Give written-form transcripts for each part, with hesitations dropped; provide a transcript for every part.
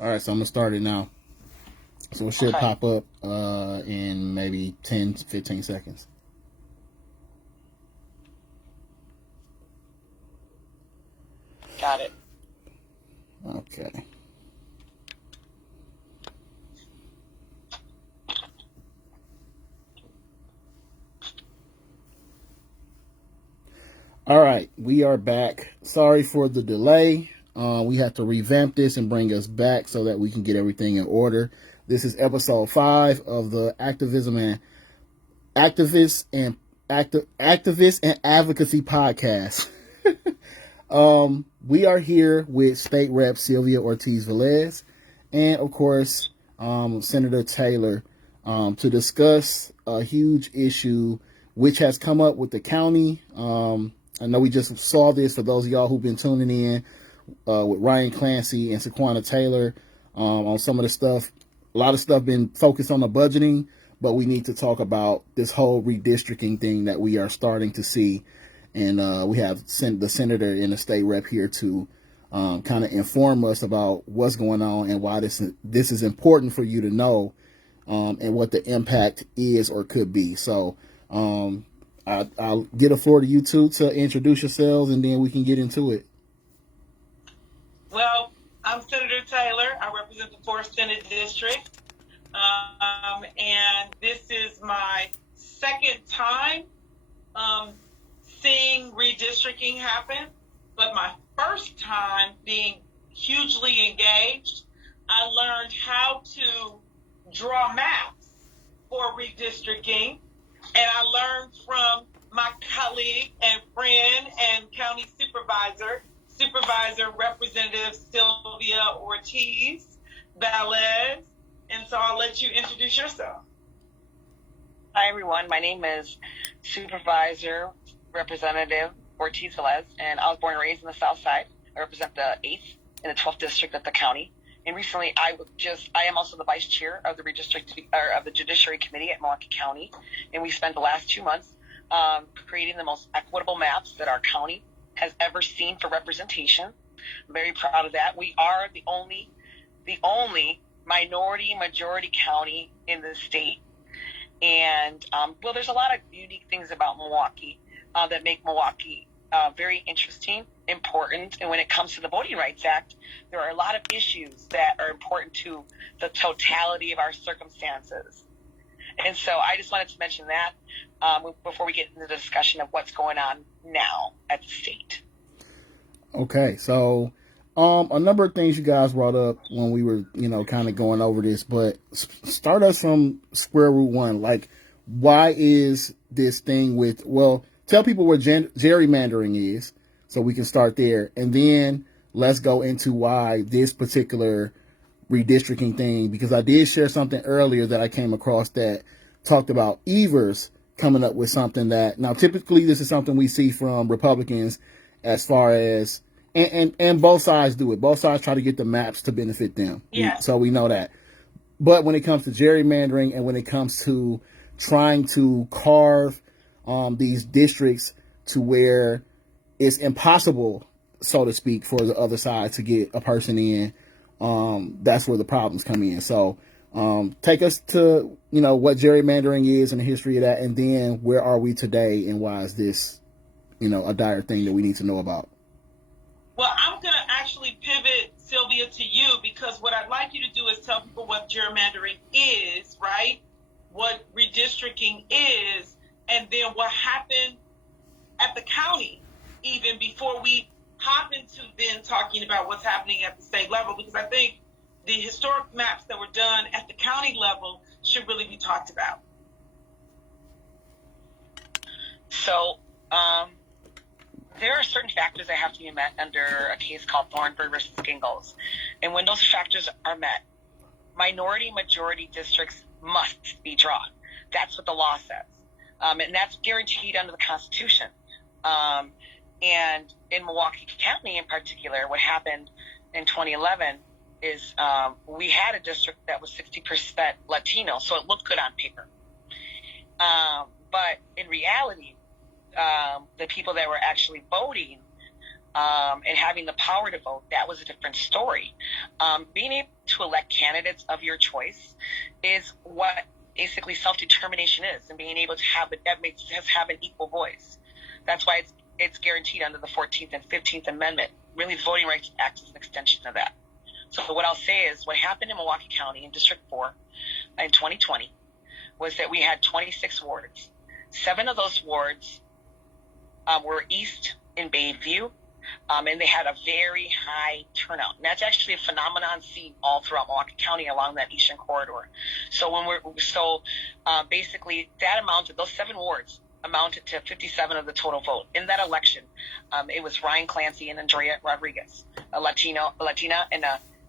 All right, so I'm gonna start it now. So it should pop up in maybe 10, 15 seconds. Got it. Okay. All right, we are back. Sorry for the delay. We have to revamp this and bring us back so that we can get everything in order. This is episode 5 of the Activist and Advocacy podcast. We are here with State Rep Sylvia Ortiz Velez and, of course, Senator Taylor to discuss a huge issue which has come up with the county. I know we just saw this for those of y'all who've been tuning in with Ryan Clancy and Saquana Taylor on some of the stuff. A lot of stuff been focused on the budgeting, but we need to talk about this whole redistricting thing that we are starting to see. And we have the senator and the state rep here to kind of inform us about what's going on and why this is important for you to know and what the impact is or could be. So I'll get a floor to you two to introduce yourselves, and then we can get into it. Well, I'm Senator Taylor. I represent the 4th Senate District. And this is my second time seeing redistricting happen, but my first time being hugely engaged. I learned how to draw maps for redistricting, and I learned from my colleague and friend and county Supervisor Representative Sylvia Ortiz Velez. And so I'll let you introduce yourself. Hi, everyone. My name is Supervisor Representative Ortiz Velez, and I was born and raised in the South Side. I represent the 8th and the 12th District of the county. And recently, I am also the Vice Chair of the Judiciary Committee at Milwaukee County. And we spent the last 2 months creating the most equitable maps that our county has ever seen for representation. I'm very proud of that. We are the only minority majority county in the state. And there's a lot of unique things about Milwaukee that make Milwaukee very interesting, important. And when it comes to the Voting Rights Act, there are a lot of issues that are important to the totality of our circumstances. And so I just wanted to mention that before we get into the discussion of what's going on now at the state. Okay, so a number of things you guys brought up when we were, kind of going over this, but start us from square root one. Like, why is this thing tell people what gerrymandering is so we can start there. And then let's go into why this particular redistricting thing, because I did share something earlier that I came across that talked about Evers coming up with something that, now typically this is something we see from Republicans as far as, and both sides do it. Both sides try to get the maps to benefit them. Yeah. So we know that. But when it comes to gerrymandering and when it comes to trying to carve these districts to where it's impossible, so to speak, for the other side to get a person in, that's where the problems come in. So take us to, what gerrymandering is and the history of that, and then where are we today and why is this, a dire thing that we need to know about? Well, I'm going to actually pivot, Sylvia, to you, because what I'd like you to do is tell people what gerrymandering is, right? What redistricting is, and then what happened at the county, even before we hop into then talking about what's happening at the state level, because I think the historic maps that were done at the county level should really be talked about. So, there are certain factors that have to be met under a case called Thornburg versus Gingles. And when those factors are met, minority majority districts must be drawn. That's what the law says. And that's guaranteed under the Constitution. And in Milwaukee County in particular, what happened in 2011 is we had a district that was 60% Latino, so it looked good on paper. But in reality, the people that were actually voting and having the power to vote, that was a different story. Being able to elect candidates of your choice is what basically self-determination is, and being able to have an equal voice. That's why it's guaranteed under the 14th and 15th Amendment. Really, the Voting Rights Act is an extension of that. So what I'll say is what happened in Milwaukee County in District 4 in 2020 was that we had 26 wards. 7 of those wards were east in Bayview, and they had a very high turnout. And that's actually a phenomenon seen all throughout Milwaukee County along that eastern corridor. So basically those 7 wards amounted to 57 of the total vote. In that election, it was Ryan Clancy and Andrea Rodriguez, a Latina and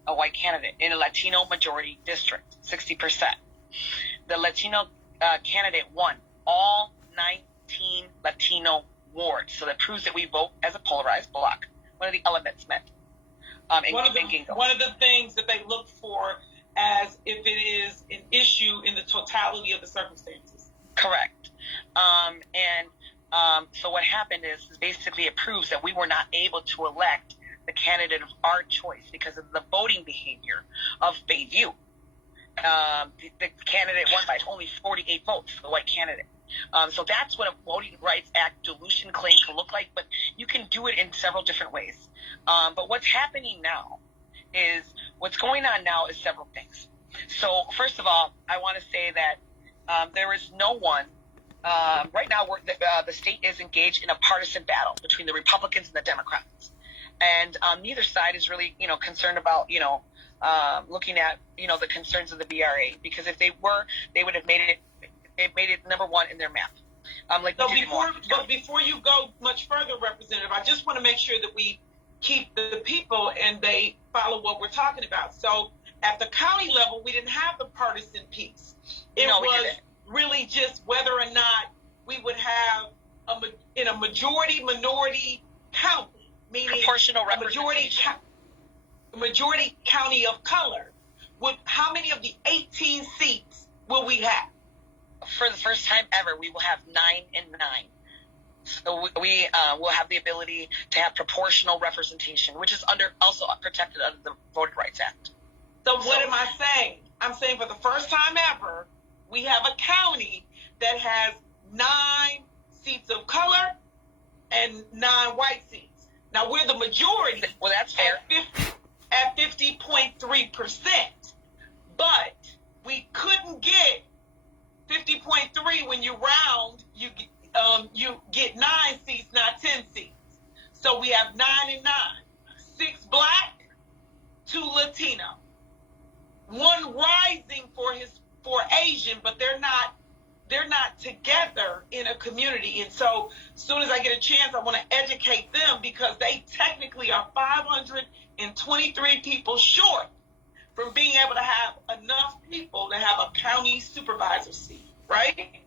a white candidate in a Latino majority district, 60%. The Latino candidate won all 19 Latino wards. So that proves that we vote as a polarized bloc. One of the elements meant. One of the things that they look for as if it is an issue in the totality of the circumstances. Correct. So what happened is basically it proves that we were not able to elect the candidate of our choice because of the voting behavior of Bayview. The candidate won by only 48 votes, the white candidate. So that's what a Voting Rights Act dilution claim can look like, but you can do it in several different ways. But what's happening now is, several things. So first of all, I want to say that there is no one, right now the state is engaged in a partisan battle between the Republicans and the Democrats. And neither side is really, concerned about, looking at, the concerns of the BRA, because if they were, they would have made it number one in their map. Before you go much further, Representative, I just want to make sure that we keep the people and they follow what we're talking about. So at the county level, we didn't have the partisan piece. It was really just whether or not we would have in a majority-minority county, meaning proportional majority county of color. How many of the 18 seats will we have? For the first time ever, we will have 9 and 9. So we will have the ability to have proportional representation, which is also protected under the Voting Rights Act. So what am I saying? I'm saying for the first time ever, we have a county that has 9 seats of color and 9 white seats. Now we're the majority. Well, that's fair. At 50.3%, but we couldn't get 50.3 when you round. You get 9 seats, not 10 seats. So we have 9 and 9, 6 black, 2 Latino, 1 rising for Asian, but they're not together in a community. And so as soon as I get a chance, I want to educate them, because they technically are 523 people short from being able to have enough people to have a county supervisor seat, right?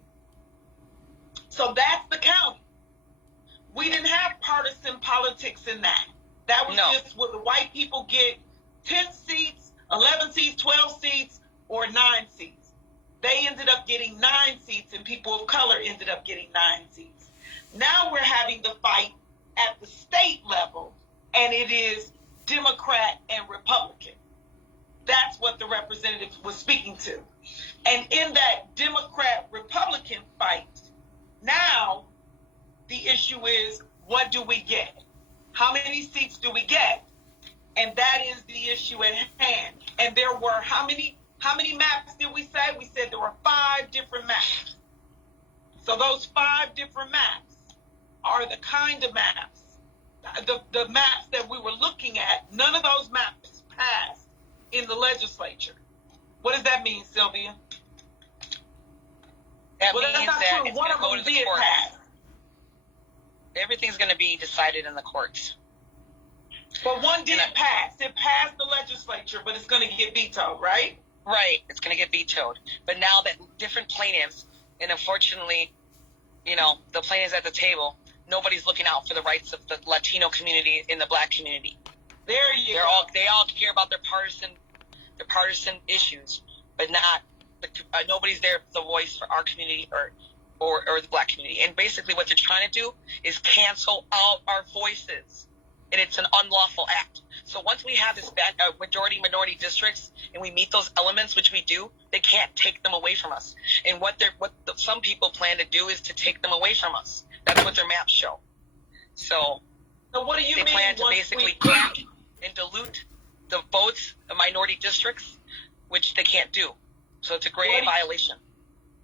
So that's the county. We didn't have partisan politics in that. That was just what the white people get 10 seats, 11 seats, 12 seats, or 9 seats. They ended up getting 9 seats, and people of color ended up getting 9 seats. Now we're having the fight at the state level, and it is Democrat and Republican. That's what the representative was speaking to. And in that Democrat-Republican fight, now the issue is, what do we get? How many seats do we get? And that is the issue at hand. And there were, how many maps did we say? We said there were 5 different maps. So those 5 different maps are the kind of maps, the maps that we were looking at. None of those maps passed in the legislature. What does that mean, Sylvia? That means that it's one going to go to the courts. Pass. Everything's going to be decided in the courts. But one did pass. It passed the legislature, but it's going to get vetoed, right? Right. It's going to get vetoed. But now that different plaintiffs, and unfortunately, the plaintiffs at the table, nobody's looking out for the rights of the Latino community and the black community. They all care about their partisan issues, but not nobody's there for the voice for our community or the black community. And basically what they're trying to do is cancel out our voices. and it's an unlawful act. So once we have this majority-minority districts and we meet those elements, which we do, they can't take them away from us. And some people plan to do is to take them away from us. That's what their maps show. So what do you mean? They plan to basically crack and dilute the votes of minority districts, which they can't do. So it's a grave violation.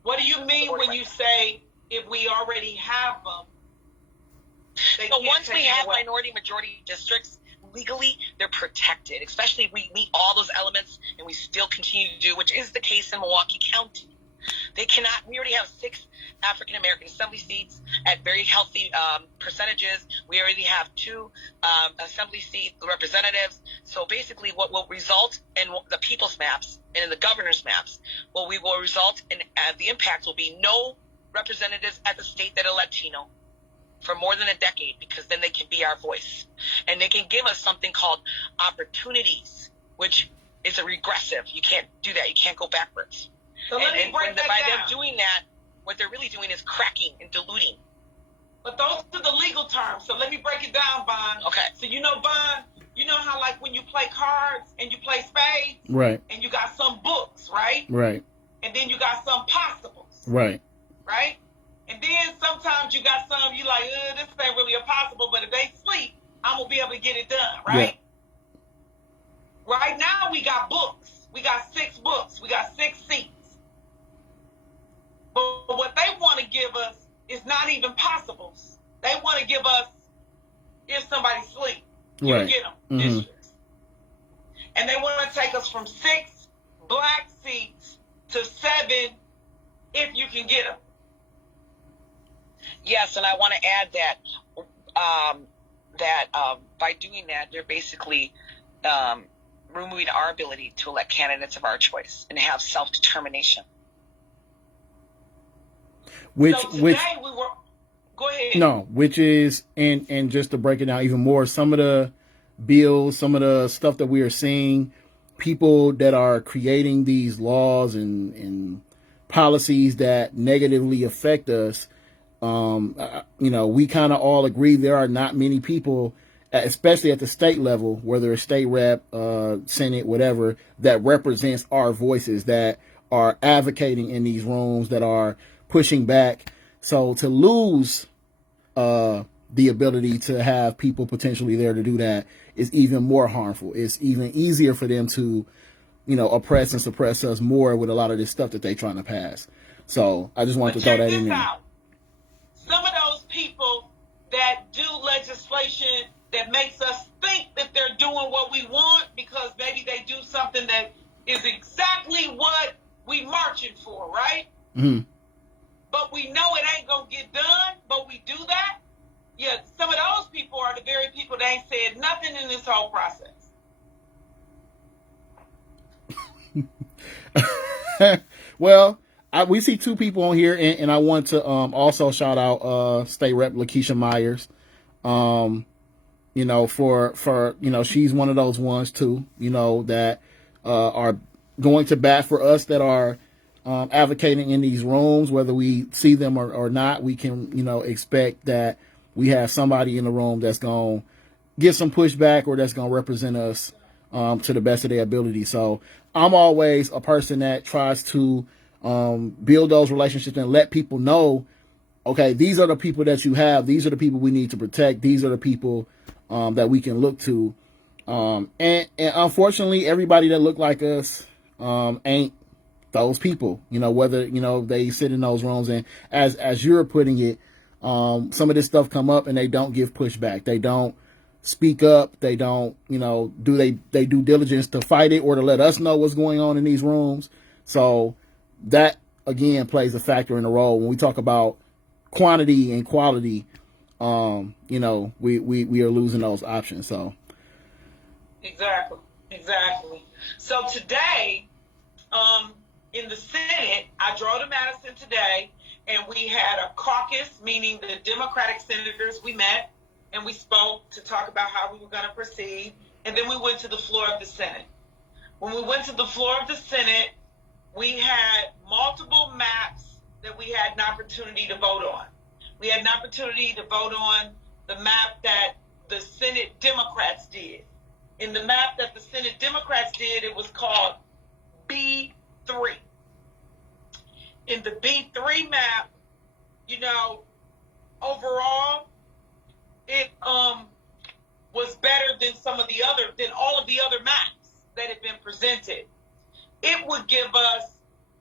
What do you mean when you say if we already have them? So once we have minority-majority districts, legally they're protected, especially if we meet all those elements and we still continue to do, which is the case in Milwaukee County. We already have 6 African-American assembly seats at very healthy percentages. We already have 2 assembly seat representatives. So basically what will result in the people's maps and in the governor's maps, we will result in the impact will be no representatives at the state that are Latino for more than a decade, because then they can be our voice. And they can give us something called opportunities, which is a regressive. You can't do that. You can't go backwards. So let me break that down. By them doing that, what they're really doing is cracking and diluting. But those are the legal terms. So let me break it down, Bond. Okay. So Bond, you know how like when you play cards and you play spades? Right. And you got some books, right? Right. And then you got some possibles. Right. Right? And then sometimes you got some, you like, this ain't really a possible, but if they sleep, I'm going to be able to get it done, right? Yeah. Right now we got books. We got 6 books. We got 6 seats. But what they want to give us is not even possibles. They want to give us if somebody sleep. You right. get them, districts. And they want to take us from 6 black seats to 7 if you can get them. Yes, and I want to add that by doing that, they're basically removing our ability to elect candidates of our choice and have self-determination. Go ahead. No, which is, and just to break it down even more, some of the bills, some of the stuff that we are seeing, people that are creating these laws and policies that negatively affect us, we kind of all agree there are not many people, especially at the state level, whether it's state rep, Senate, whatever, that represents our voices, that are advocating in these rooms, that are pushing back. So to lose the ability to have people potentially there to do that is even more harmful. It's even easier for them to, oppress and suppress us more with a lot of this stuff that they're trying to pass. So I just wanted to throw that in there. Some of those people that do legislation that makes us think that they're doing what we want because maybe they do something that is exactly what we marching for, right? Mm-hmm. But we know it ain't going to get done, but we do that. Yeah, some of those people are the very people that ain't said nothing in this whole process. Well, we see 2 people on here, and I want to also shout out State Rep Lakeisha Myers. For she's one of those ones too, that are going to bat for us, that are advocating in these rooms, whether we see them or not. We can, expect that we have somebody in the room that's going to give some pushback or that's going to represent us to the best of their ability. So I'm always a person that tries to build those relationships and let people know, okay, these are the people that you have. These are the people we need to protect. These are the people that we can look to. And unfortunately, everybody that look like us ain't those people, whether, they sit in those rooms, and as you're putting it, some of this stuff come up and they don't give pushback. They don't speak up. They don't, they do diligence to fight it or to let us know what's going on in these rooms. So that again plays a factor in the role when we talk about quantity and quality. We are losing those options. So exactly. So today, in the Senate, I drove to Madison today, and we had a caucus, meaning the Democratic senators. We met and we spoke to talk about how we were going to proceed, and then we went to the floor of the Senate. When we went to the floor of the Senate, we had multiple maps that we had an opportunity to vote on. We had an opportunity to vote on the map that the Senate Democrats did. In the map that the Senate Democrats did, it was called B3. In the B3 map, overall, it was better than all of the other maps that had been presented. It would give us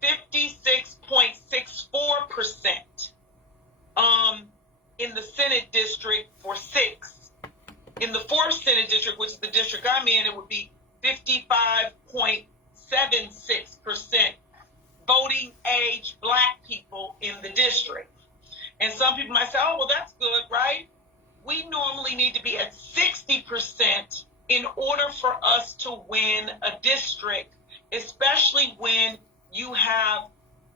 56.64% in the Senate district for 6. In the 4th Senate district, which is the district I'm in, it would be 55.76% voting age Black people in the district. And some people might say, oh, well, that's good, right? We normally need to be at 60% in order for us to win a district, especially when you have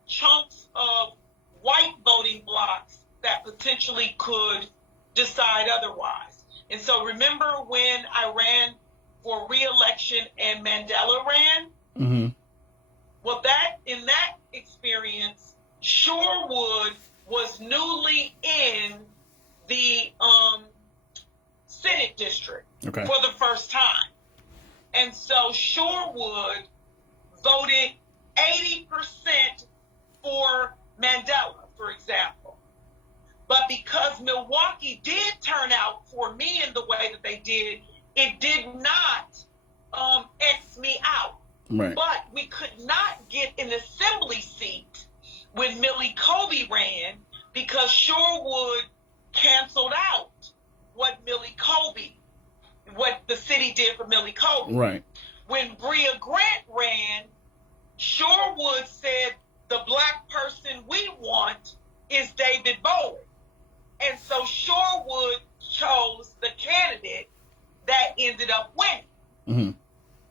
chunks of white voting blocks that potentially could decide otherwise. And so remember when I ran for re-election and Mandela ran? Mm-hmm. Well, in that experience, Shorewood was newly in the Senate district for the first time. And so Shorewood voted 80% for Mandela, for example. But because Milwaukee did turn out for me in the way that they did, it did not X me out. Right. But we could not get an assembly seat when Millie Colby ran because Shorewood canceled out what the city did for Millie Colby. Right. When Brea Grant ran, Shorewood said the Black person we want is David Bowie. And so Shorewood chose the candidate that ended up winning. Mm-hmm.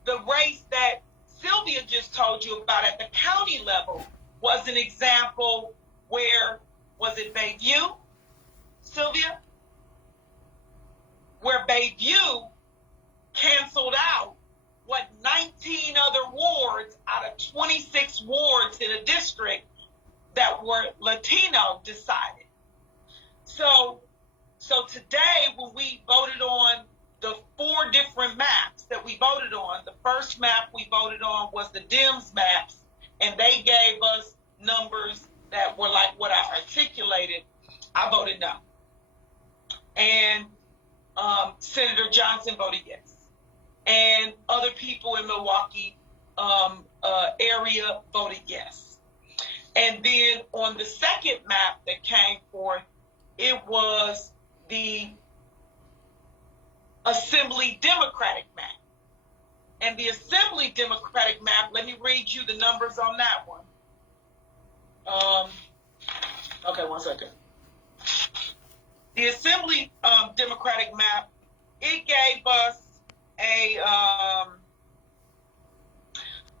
The race that Sylvia just told you about at the county level was an example where, was it Bayview, Sylvia? Where Bayview canceled out what 19 other wards out of 26 wards in a district that were Latino decided. So today when we voted on the 4 different maps that we voted on, the first map we voted on was the Dems maps, and they gave us numbers that were like what I articulated. I voted no. And Senator Johnson voted yes. And other people in Milwaukee area voted yes. And then on the second map that came forth, it was the Assembly Democratic map. And the Assembly Democratic map, let me read you the numbers on that one. Okay, one second. The Assembly Democratic map, it gave us a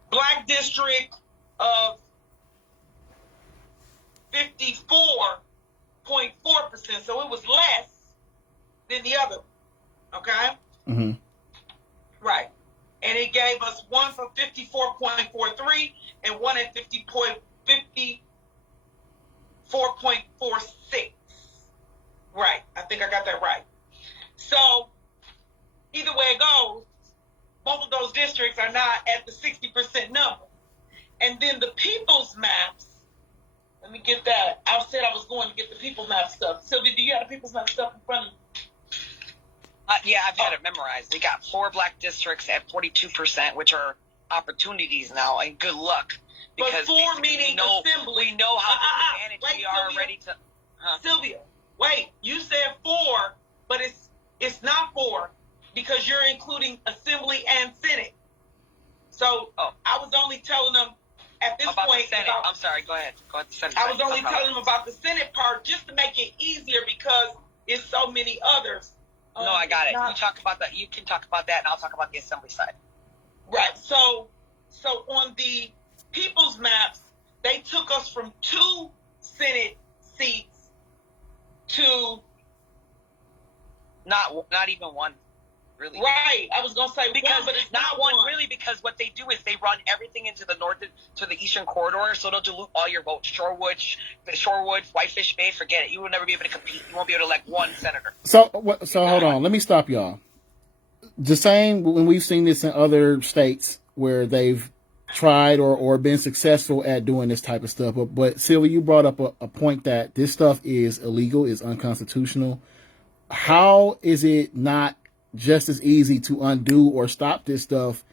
Black district of 54.4%, so it was less than the other. Okay? Mm-hmm. Right. And it gave us one for 54.43 and one at 54.46. Right. I think I got that right. So, either way it goes, both of those districts are not at the 60% number. And then the people's maps, let me get that. I said I was going to get the people map stuff. Sylvia, do you have the people's map stuff in front of you? Yeah, I've had it memorized. They got 4 Black districts at 42%, which are opportunities now, and good luck. Because but 4 meaning assembly. We know how disadvantaged we are Sylvia, ready to... Sylvia, wait. You said 4, but it's not 4 because you're including assembly and Senate. So I was only telling them at this about point... The Senate. I'm sorry, go ahead. Go ahead, the Senate. I was only telling them about the Senate part just to make it easier because it's so many others. No, I got it. You talk about that. You can talk about that, and I'll talk about the assembly side. Right. So on the people's maps, they took us from 2 Senate seats to not even 1, really. Right. I was going to say because one, but it's not one really, because what they do is they run everything into the north, to the eastern corridor, so they'll dilute all your votes. Shorewood, Whitefish Bay, forget it. You will never be able to compete. You won't be able to elect one senator. So hold on. Let me stop y'all. The same when we've seen this in other states where they've tried or been successful at doing this type of stuff. But Sylvia, you brought up a point that this stuff is illegal, is unconstitutional. How is it not just as easy to undo or stop this stuff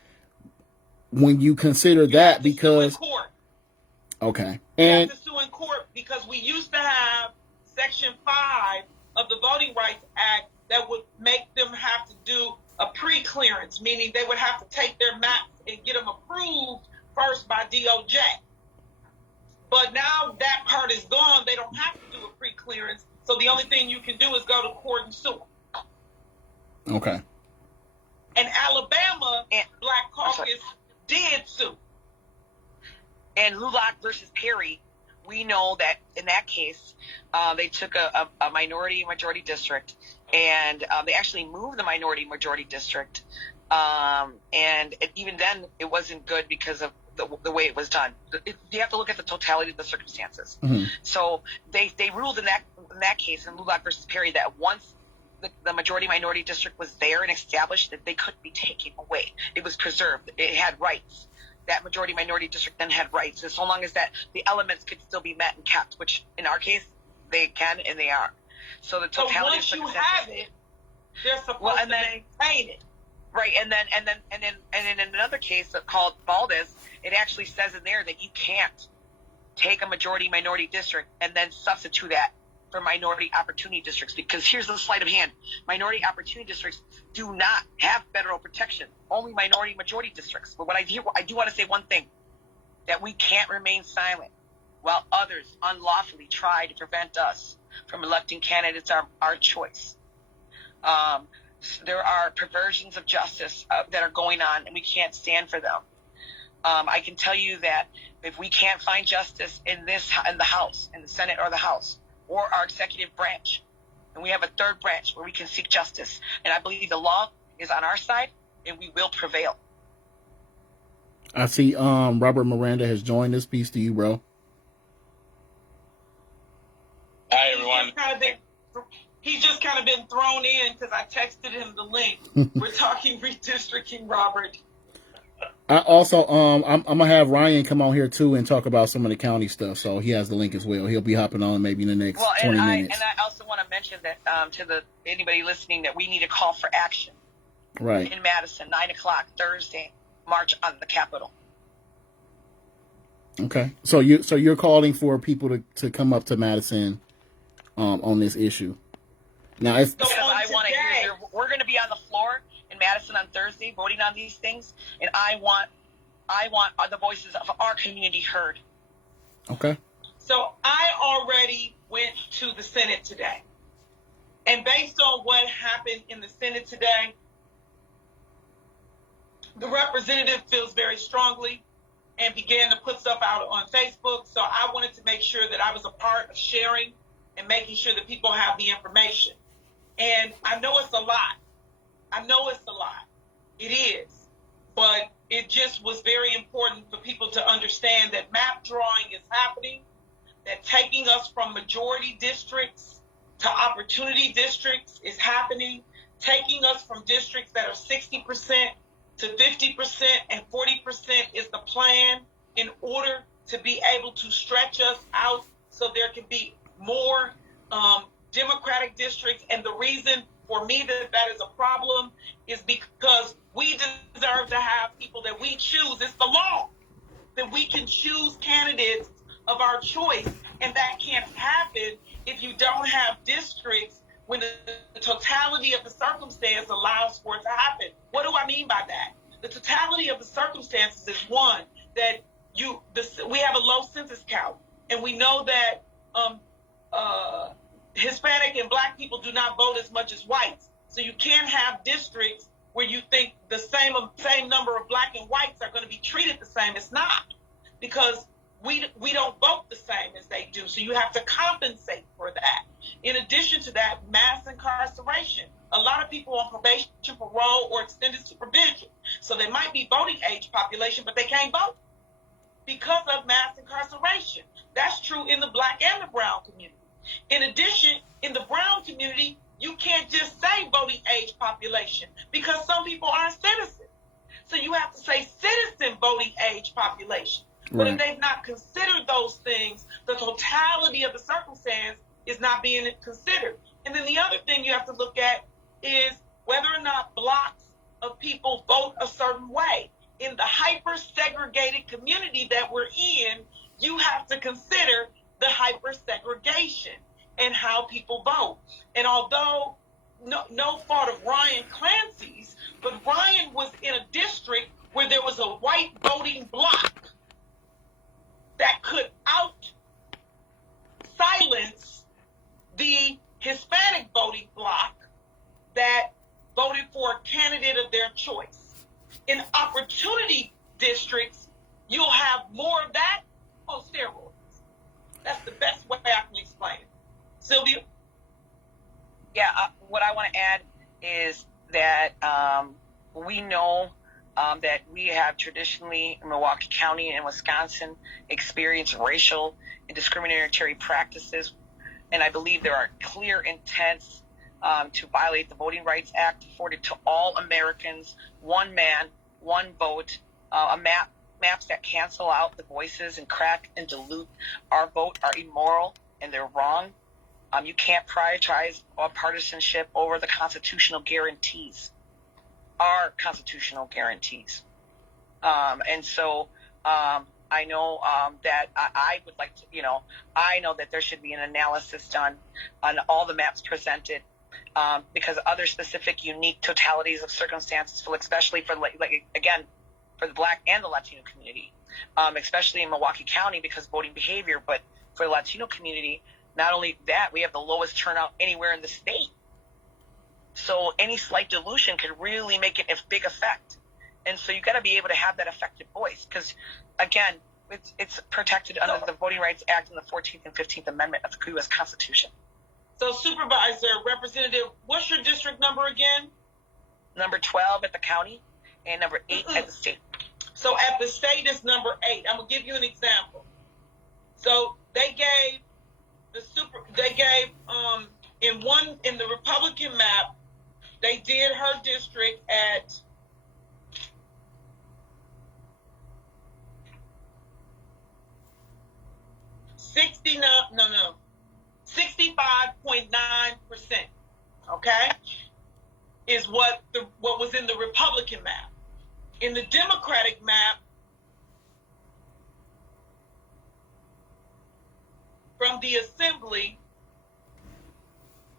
when you consider that? Because okay, and you have to sue in court because we used to have Section 5 of the Voting Rights Act that would make them have to do a pre-clearance, meaning they would have to take their maps and get them approved first by DOJ. But now that part is gone. They don't have to do a pre-clearance. So the only thing you can do is go to court and sue. Okay. And Alabama, Black Caucus did sue. And Lulac versus Perry, we know that in that case, they took a minority-majority district, and they actually moved the minority-majority district. And even then, it wasn't good because of the way it was done. You have to look at the totality of the circumstances. Mm-hmm. So they ruled in that case, in Lulac versus Perry, that once the majority-minority district was there and established, that they couldn't be taken away. It was preserved. It had rights. That majority-minority district then had rights, as long as that the elements could still be met and kept, which in our case they can and they are. So the totality once of you circumstances, have it, they're supposed to maintain it. Right, and then in another case called Valdez, it actually says in there that you can't take a majority-minority district and then substitute that for minority opportunity districts, because here's the sleight of hand: minority opportunity districts do not have federal protection, only minority majority districts. But I do want to say one thing, that we can't remain silent while others unlawfully try to prevent us from electing candidates our choice. There are perversions of justice that are going on, and we can't stand for them. I can tell you that if we can't find justice in the House, in the Senate or the House, or our executive branch, and we have a third branch where we can seek justice, and I believe the law is on our side, and we will prevail. I see Robert Miranda has joined us. Peace to you, bro. Hi, everyone. He's just kind of been thrown in because I texted him the link. We're talking redistricting, Robert. I also I'm gonna have Ryan come on here too and talk about some of the county stuff. So he has the link as well. He'll be hopping on maybe in the next 20 minutes. And I also want to mention that to anybody listening, that we need a call for action. Right. In Madison, 9:00 Thursday, march on the Capitol. Okay. So you're calling for people to come up to Madison on this issue. Now, because I want to hear. We're going to be on the floor in Madison on Thursday, voting on these things, and I want the voices of our community heard. Okay. So I already went to the Senate today, and based on what happened in the Senate today, the representative feels very strongly and began to put stuff out on Facebook. So I wanted to make sure that I was a part of sharing and making sure that people have the information. And I know it's a lot. It is. But it just was very important for people to understand that map drawing is happening, that taking us from majority districts to opportunity districts is happening, taking us from districts that are 60% to 50% and 40% is the plan in order to be able to stretch us out so there can be more Democratic districts. And the reason for me that is a problem is because we deserve to have people that we choose. It's the law that we can choose candidates of our choice, and that can't happen if you don't have districts when the totality of the circumstance allows for it to happen. What do I mean by that? The totality of the circumstances is one, that we have a low census count, and we know that Hispanic and Black people do not vote as much as whites. So you can't have districts where you think the same number of Black and whites are going to be treated the same. It's not, because we don't vote the same as they do. So you have to compensate for that. In addition to that, mass incarceration. a lot of people on probation, parole, or extended supervision. So they might be voting age population, but they can't vote because of mass incarceration. That's true in the black and the brown community. In addition, in the brown community, you can't just say voting age population because some people aren't citizens. So you have to say citizen voting age population. But if they've not considered those things, the totality of the circumstance is not being considered. And then the other thing you have to look at is whether or not blocks of people vote a certain way. In the hyper-segregated community that we're in, you have to consider the hyper-segregation and how people vote. And although no fault of Ryan Clancy's, but Ryan was in a district where there was a white voting bloc that could out-silence the Hispanic voting bloc that voted for a candidate of their choice. In opportunity districts, you'll have more of that on steroids. That's the best way I can explain it. Sylvia? Yeah, what I want to add is that we know that we have traditionally in Milwaukee County and Wisconsin experienced racial and discriminatory practices, and I believe there are clear intents to violate the Voting Rights Act afforded to all Americans, one man, one vote, maps that cancel out the voices and crack and dilute our vote are immoral and they're wrong. You can't prioritize partisanship over the constitutional guarantees, our constitutional guarantees. And so I know that I would like to, I know that there should be an analysis done on all the maps presented because other specific unique totalities of circumstances, especially for again, for the Black and the Latino community, especially in Milwaukee County because of voting behavior, but for the Latino community, not only that, we have the lowest turnout anywhere in the state. So any slight dilution could really make it a big effect. And so you got to be able to have that effective voice because, again, it's protected under the Voting Rights Act and the 14th and 15th Amendment of the U.S. Constitution. So, Supervisor, Representative, what's your district number again? Number 12 at the county and number 8 at the state. So at the state is number 8. I'm going to give you an example. So they gave in the Republican map, they did her district at 65.9%. Okay, is what was in the Republican map. In the Democratic map, from the Assembly,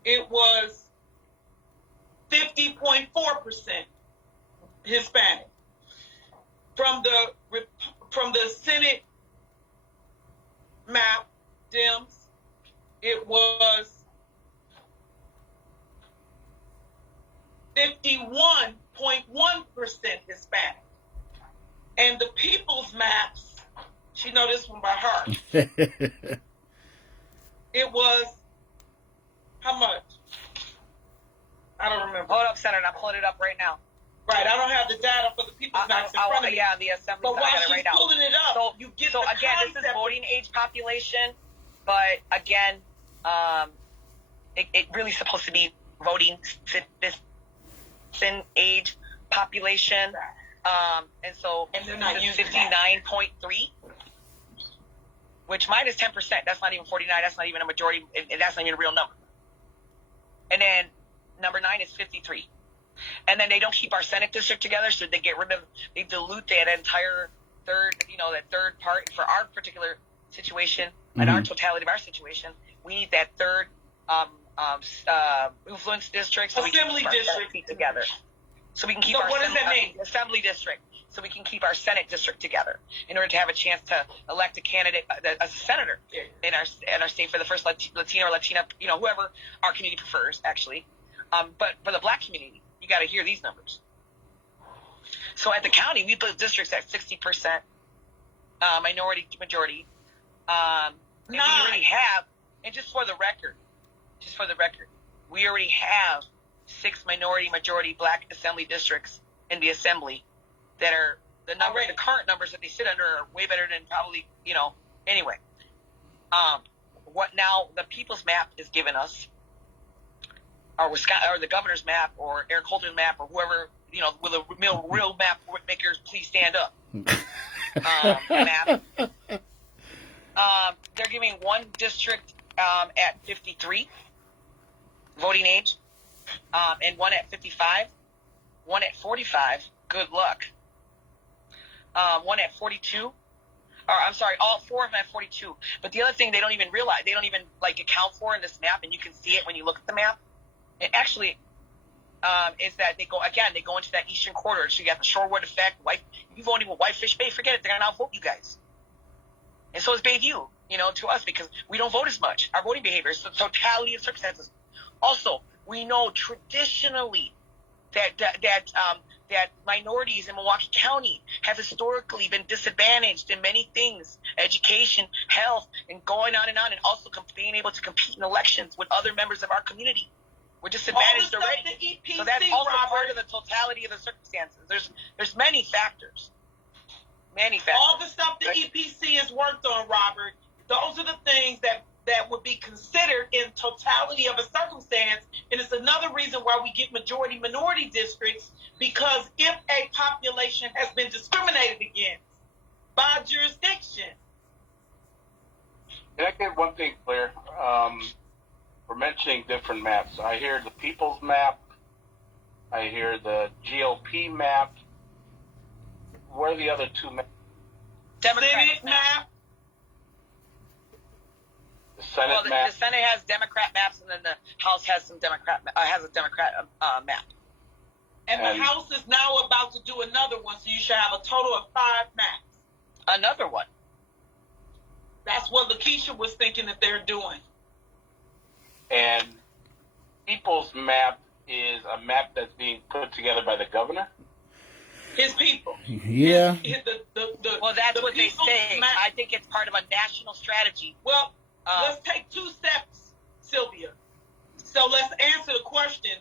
it was 50.4% Hispanic. From the Senate map, Dems, it was 51.1% Hispanic. And the People's maps, she know this one by heart. It was how much? I don't remember. Hold up, Senator. I'm pulling it up right now. Right, I don't have the data for the People's maps in front of me. Yeah, the Assembly. But while she's pulling it up, you get the again, concept. this is voting age population, but again, it really supposed to be voting citizen age population. And so they're not using 59.3, which mine is 10%. That's not even 49. That's not even a majority. And that's not even a real number. And then number 9 is 53. And then they don't keep our Senate district together, so they dilute that entire third part for our particular situation and our totality of our situation. We need that third influence district, so we can keep our Senate seat together. So we can keep what does that mean? Assembly district, so we can keep our Senate district together in order to have a chance to elect a candidate, a senator in our state for the first Latino or Latina, whoever our community prefers, actually. But for the Black community, you got to hear these numbers. So at the county, we put districts at 60% minority to majority. And we already have, and just for the record, we already have 6 minority, majority black assembly districts in the assembly that are the current numbers that they sit under are way better than probably, anyway. What now the people's map is given us, or the governor's map, or Eric Holden's map, or whoever, with a real map makers, please stand up. Map. They're giving one district at 53 voting age, and one at 55, one at 45. Good luck. One at 42. Or I'm sorry, all 4 of them at 42. But the other thing they don't even realize, they don't even account for in this map, and you can see it when you look at the map. It actually is that they go into that eastern corridor. So you got the Shorewood effect. You voting with Whitefish Bay, forget it. They're gonna outvote you guys. And so is Bayview, to us, because we don't vote as much. Our voting behavior is the totality of circumstances. Also, we know traditionally that minorities in Milwaukee County have historically been disadvantaged in many things, education, health, and going on, and also being able to compete in elections with other members of our community. We're disadvantaged already. So that's also part of the totality of the circumstances. There's many factors. All the stuff the EPC has worked on, Robert, those are the things that would be considered in totality of a circumstance, and it's another reason why we get majority minority districts, because if a population has been discriminated against by jurisdiction. Can I get one thing clear? We're mentioning different maps. I hear the People's Map. I hear the GOP map. What are the other 2 maps? Democratic map. The Senate map. The Senate has Democrat maps, and then the House has a Democrat map. And the House is now about to do another one, so you should have a total of 5 maps. Another one. That's what Lakeisha was thinking that they're doing. And People's Map is a map that's being put together by the governor? His people. Yeah. Well, that's what they say. Map. I think it's part of a national strategy. Well, let's take 2 steps, Sylvia. So let's answer the question,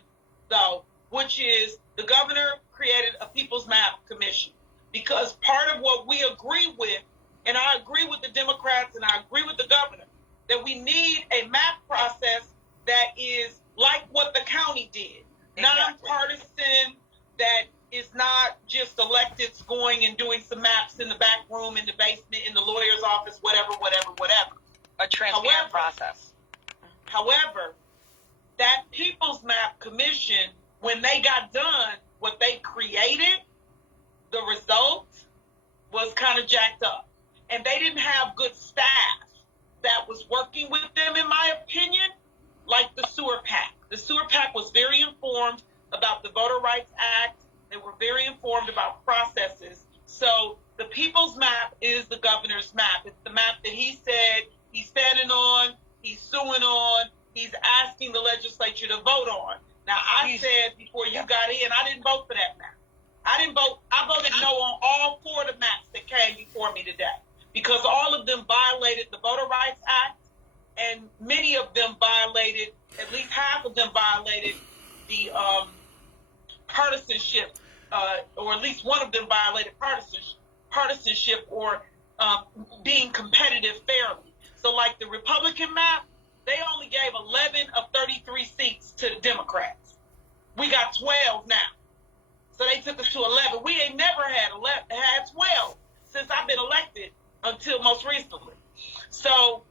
though, which is the governor created a People's Map Commission, because part of what we agree with, and I agree with the Democrats and I agree with the governor, that we need a map process that is like what the county did. Exactly. Nonpartisan, that is not just electeds going and doing some maps in the back room, in the basement, in the lawyer's office, whatever. A transparent process. However, that People's Map Commission, when they got done, what they created, the result was kind of jacked up. And they didn't have good staff that was working with them, in my opinion, like the Sewer PAC. The Sewer PAC was very informed about the Voter Rights Act. They were very informed about processes. So the People's Map is the governor's map. It's the map that he said he's standing on, he's suing on, he's asking the legislature to vote on. Now, I said before you got in, I didn't vote for that map. I voted no on all 4 of the maps that came before me today, because all of them violated the Voter Rights Act, and many of them violated, at least half of them violated the partisanship, or at least one of them violated partisanship or being competitive fairly. So like the Republican map, they only gave 11 of 33 seats to the Democrats. We got 12 now. So they took us to 11. We ain't never had 12 since I've been elected until most recently. So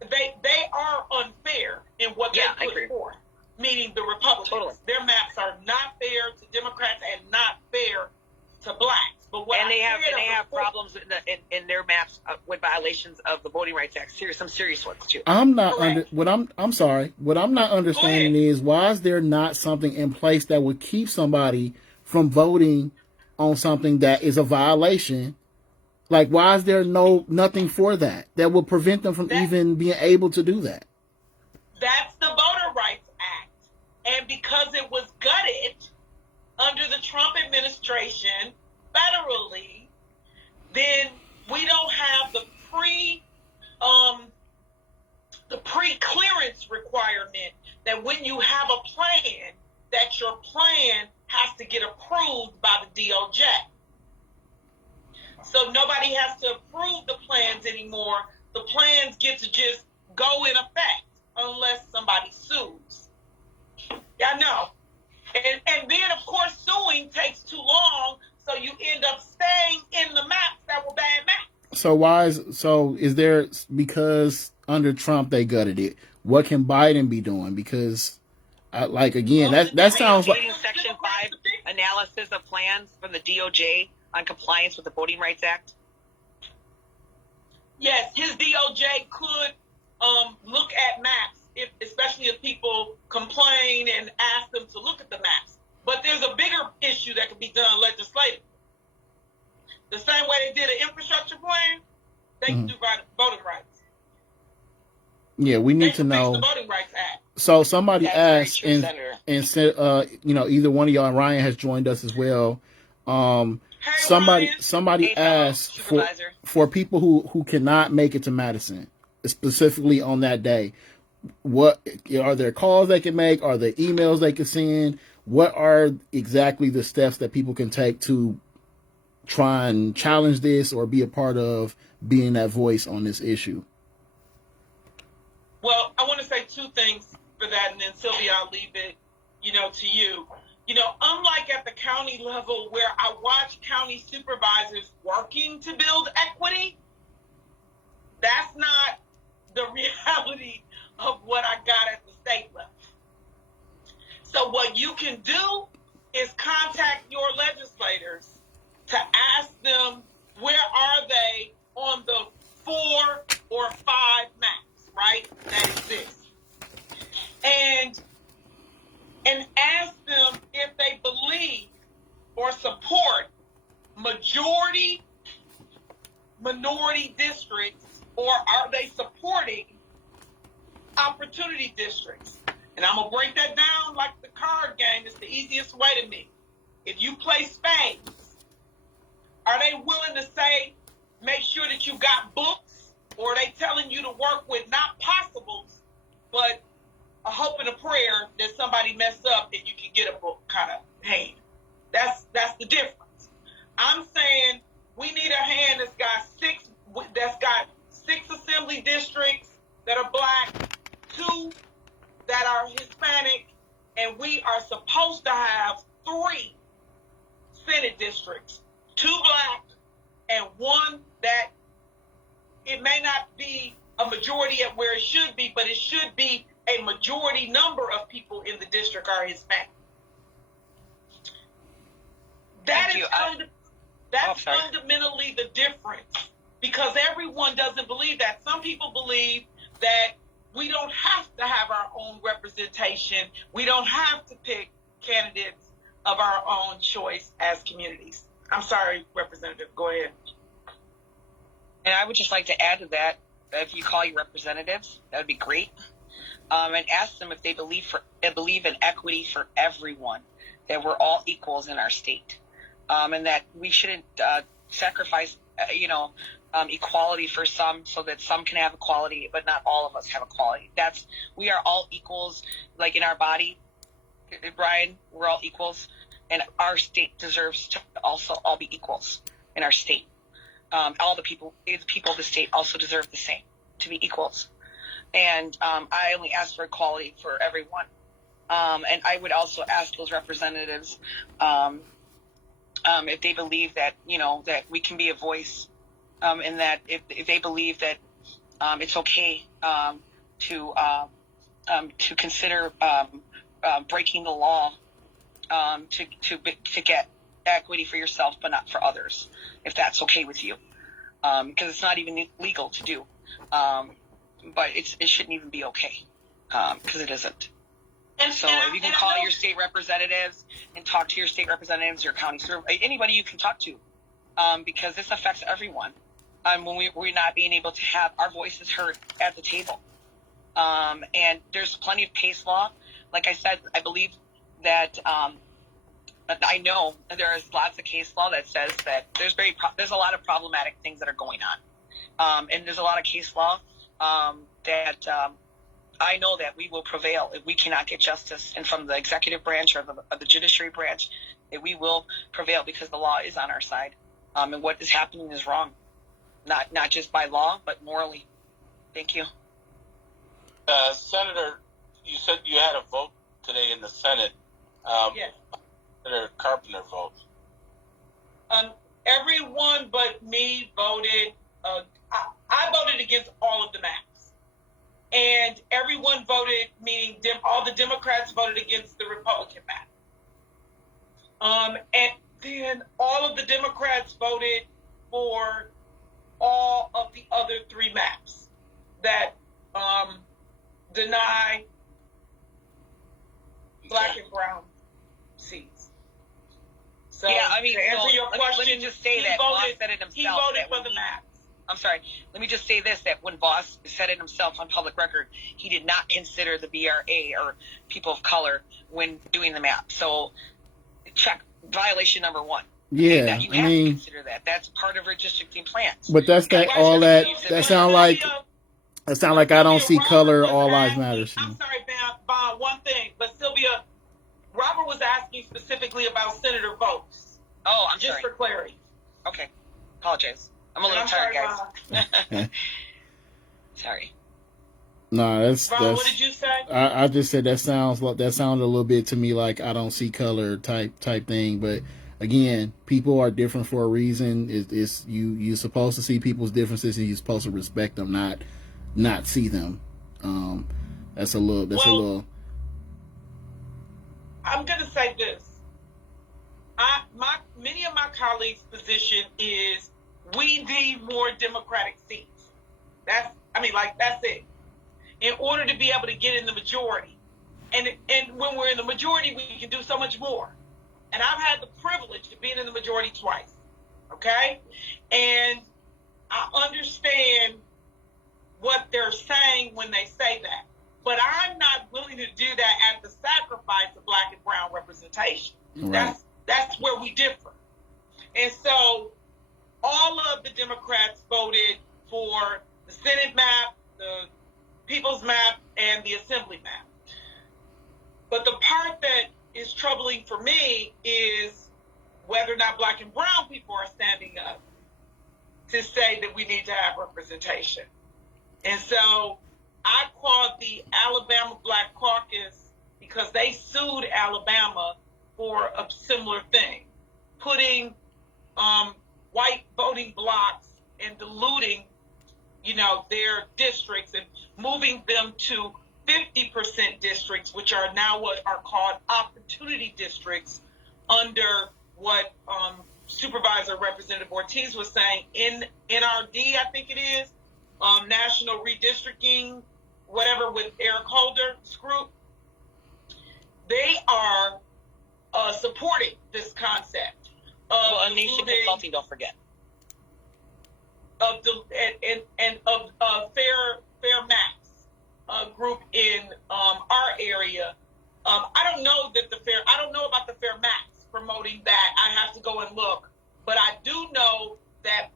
they are unfair in what they put forth, meaning the Republicans. Totally. Their maps are not fair to Democrats and not fair to blacks. But what they have problems in their maps with violations of the Voting Rights Act. Some serious ones too. I'm not I'm sorry. What I'm not understanding is, why is there not something in place that would keep somebody from voting on something that is a violation? Like, why is there nothing for that will prevent them from even being able to do that? That's the Voter Rights Act. And because it was gutted under the Trump administration federally, then we don't have the pre-clearance requirement that when you have a plan that anymore. The plans get to just go in effect unless somebody sues. Yeah, I know. And then, of course, suing takes too long, so you end up staying in the maps that were bad maps. So is there, because under Trump they gutted it, what can Biden be doing? Because again, that sounds like Section 5 analysis of plans from the DOJ on compliance with the Voting Rights Act. Yes, his DOJ could look at maps, especially if people complain and ask them to look at the maps. But there's a bigger issue that could be done legislatively. The same way they did an infrastructure plan, they can do voting rights. Yeah, we need to know. The Voting Rights Act. So somebody That's asked, and said, either one of y'all, and Ryan has joined us as well. Somebody asked for people who cannot make it to Madison, specifically on that day. What are there calls they can make? Are there emails they can send? What are exactly the steps that people can take to try and challenge this or be a part of being that voice on this issue? Well, I want to say two things for that, and then Sylvia, I'll leave it, to you. Unlike at the county level where I watch county supervisors working to build equity, that's not the reality of what I got at the state level. So what you can do is contact your legislators to ask them where are they on the 4 or 5 maps, right, that exist. And ask them if they believe or support majority minority districts, or are they supporting opportunity districts. And I'm going to break that down like the card game. It's the easiest way to me. If you play spades, are they willing to say, make sure that you got books, or are they telling you to work with not possibles, but a hope and a prayer that somebody messed up and you can get a book kind of hand? That's the difference. I'm saying we need a hand that's got six assembly districts that are black, 2 that are Hispanic, and we are supposed to have 3 Senate districts, 2 black and 1 that it may not be a majority at where it should be, but it should be a majority number of people in the district are Hispanic. That's fundamentally the difference, because everyone doesn't believe that. Some people believe that we don't have to have our own representation. We don't have to pick candidates of our own choice as communities. I'm sorry, Representative, go ahead. And I would just like to add to that, if you call your representatives, that would be great. And ask them if they believe in equity for everyone, that we're all equals in our state, and that we shouldn't sacrifice, equality for some so that some can have equality, but not all of us have equality. We are all equals, like in our body, Brian, we're all equals, and our state deserves to also all be equals in our state. All the people of the state also deserve the same, to be equals. And I only ask for equality for everyone. And I would also ask those representatives if they believe that, that we can be a voice, and that if they believe that it's okay to consider breaking the law to get equity for yourself but not for others, if that's okay with you, because it's not even legal to do. But it shouldn't even be okay, because it isn't. So if you can call your state representatives and talk to your state representatives, your county anybody you can talk to, because this affects everyone. When we're not being able to have our voices heard at the table. And there's plenty of case law. Like I said, I believe that I know there is lots of case law that says that there's a lot of problematic things that are going on. And there's a lot of case law that I know that we will prevail if we cannot get justice, and from the executive branch or the judiciary branch, that we will prevail because the law is on our side, and what is happening is wrong. not just by law, but morally. Thank you. Senator, you said you had a vote today in the Senate. Yes. Senator Carpenter vote. Everyone but me voted. I voted against all of the maps, and everyone voted, meaning all the Democrats voted against the Republican map. And then all of the Democrats voted for all of the other three maps that deny black and brown seats. So yeah, I mean, to answer your question, let me just say that Voss said it himself. He voted for the maps. I'm sorry. Let me just say this, that when Voss said it himself on public record, he did not consider the BRA or people of color when doing the map. So check violation number one. Yeah, that you have to consider that. That's part of redistricting plans. But that's that all that sound like I don't see color. All lives matter. I'm sorry, Bob. One thing, but Sylvia, Robert was asking specifically about Senator votes. Oh, I'm just sorry. For clarity. Okay, apologize. I'm a little tired, guys. Sorry. No, that's. What did you say? I just said that sounded a little bit to me like I don't see color type thing. But again, people are different for a reason. It's you're supposed to see people's differences and you're supposed to respect them, not see them. That's a little. I'm gonna say this. Many of my colleagues' position is we need more Democratic seats. That's it. In order to be able to get in the majority. And when we're in the majority, we can do so much more. And I've had the privilege of being in the majority twice. Okay? And I understand what they're saying when they say that. But I'm not willing to do that at the sacrifice of black and brown representation. Right. That's where we differ. And so all of the Democrats voted for the Senate map, the People's map, and the Assembly map. But the part that is troubling for me is whether or not black and brown people are standing up to say that we need to have representation. And so I called the Alabama Black Caucus because they sued Alabama for a similar thing, putting white voting blocks and diluting their districts and moving them to 50% districts, which are now what are called opportunity districts under what Supervisor Representative Ortiz was saying in NRD, I think it is, National Redistricting, whatever, with Eric Holder's group. They are supporting this concept of Nation Consulting, don't forget. Of fair maps group in our area. I don't know about the fair maps promoting that. I have to go and look, but I do know that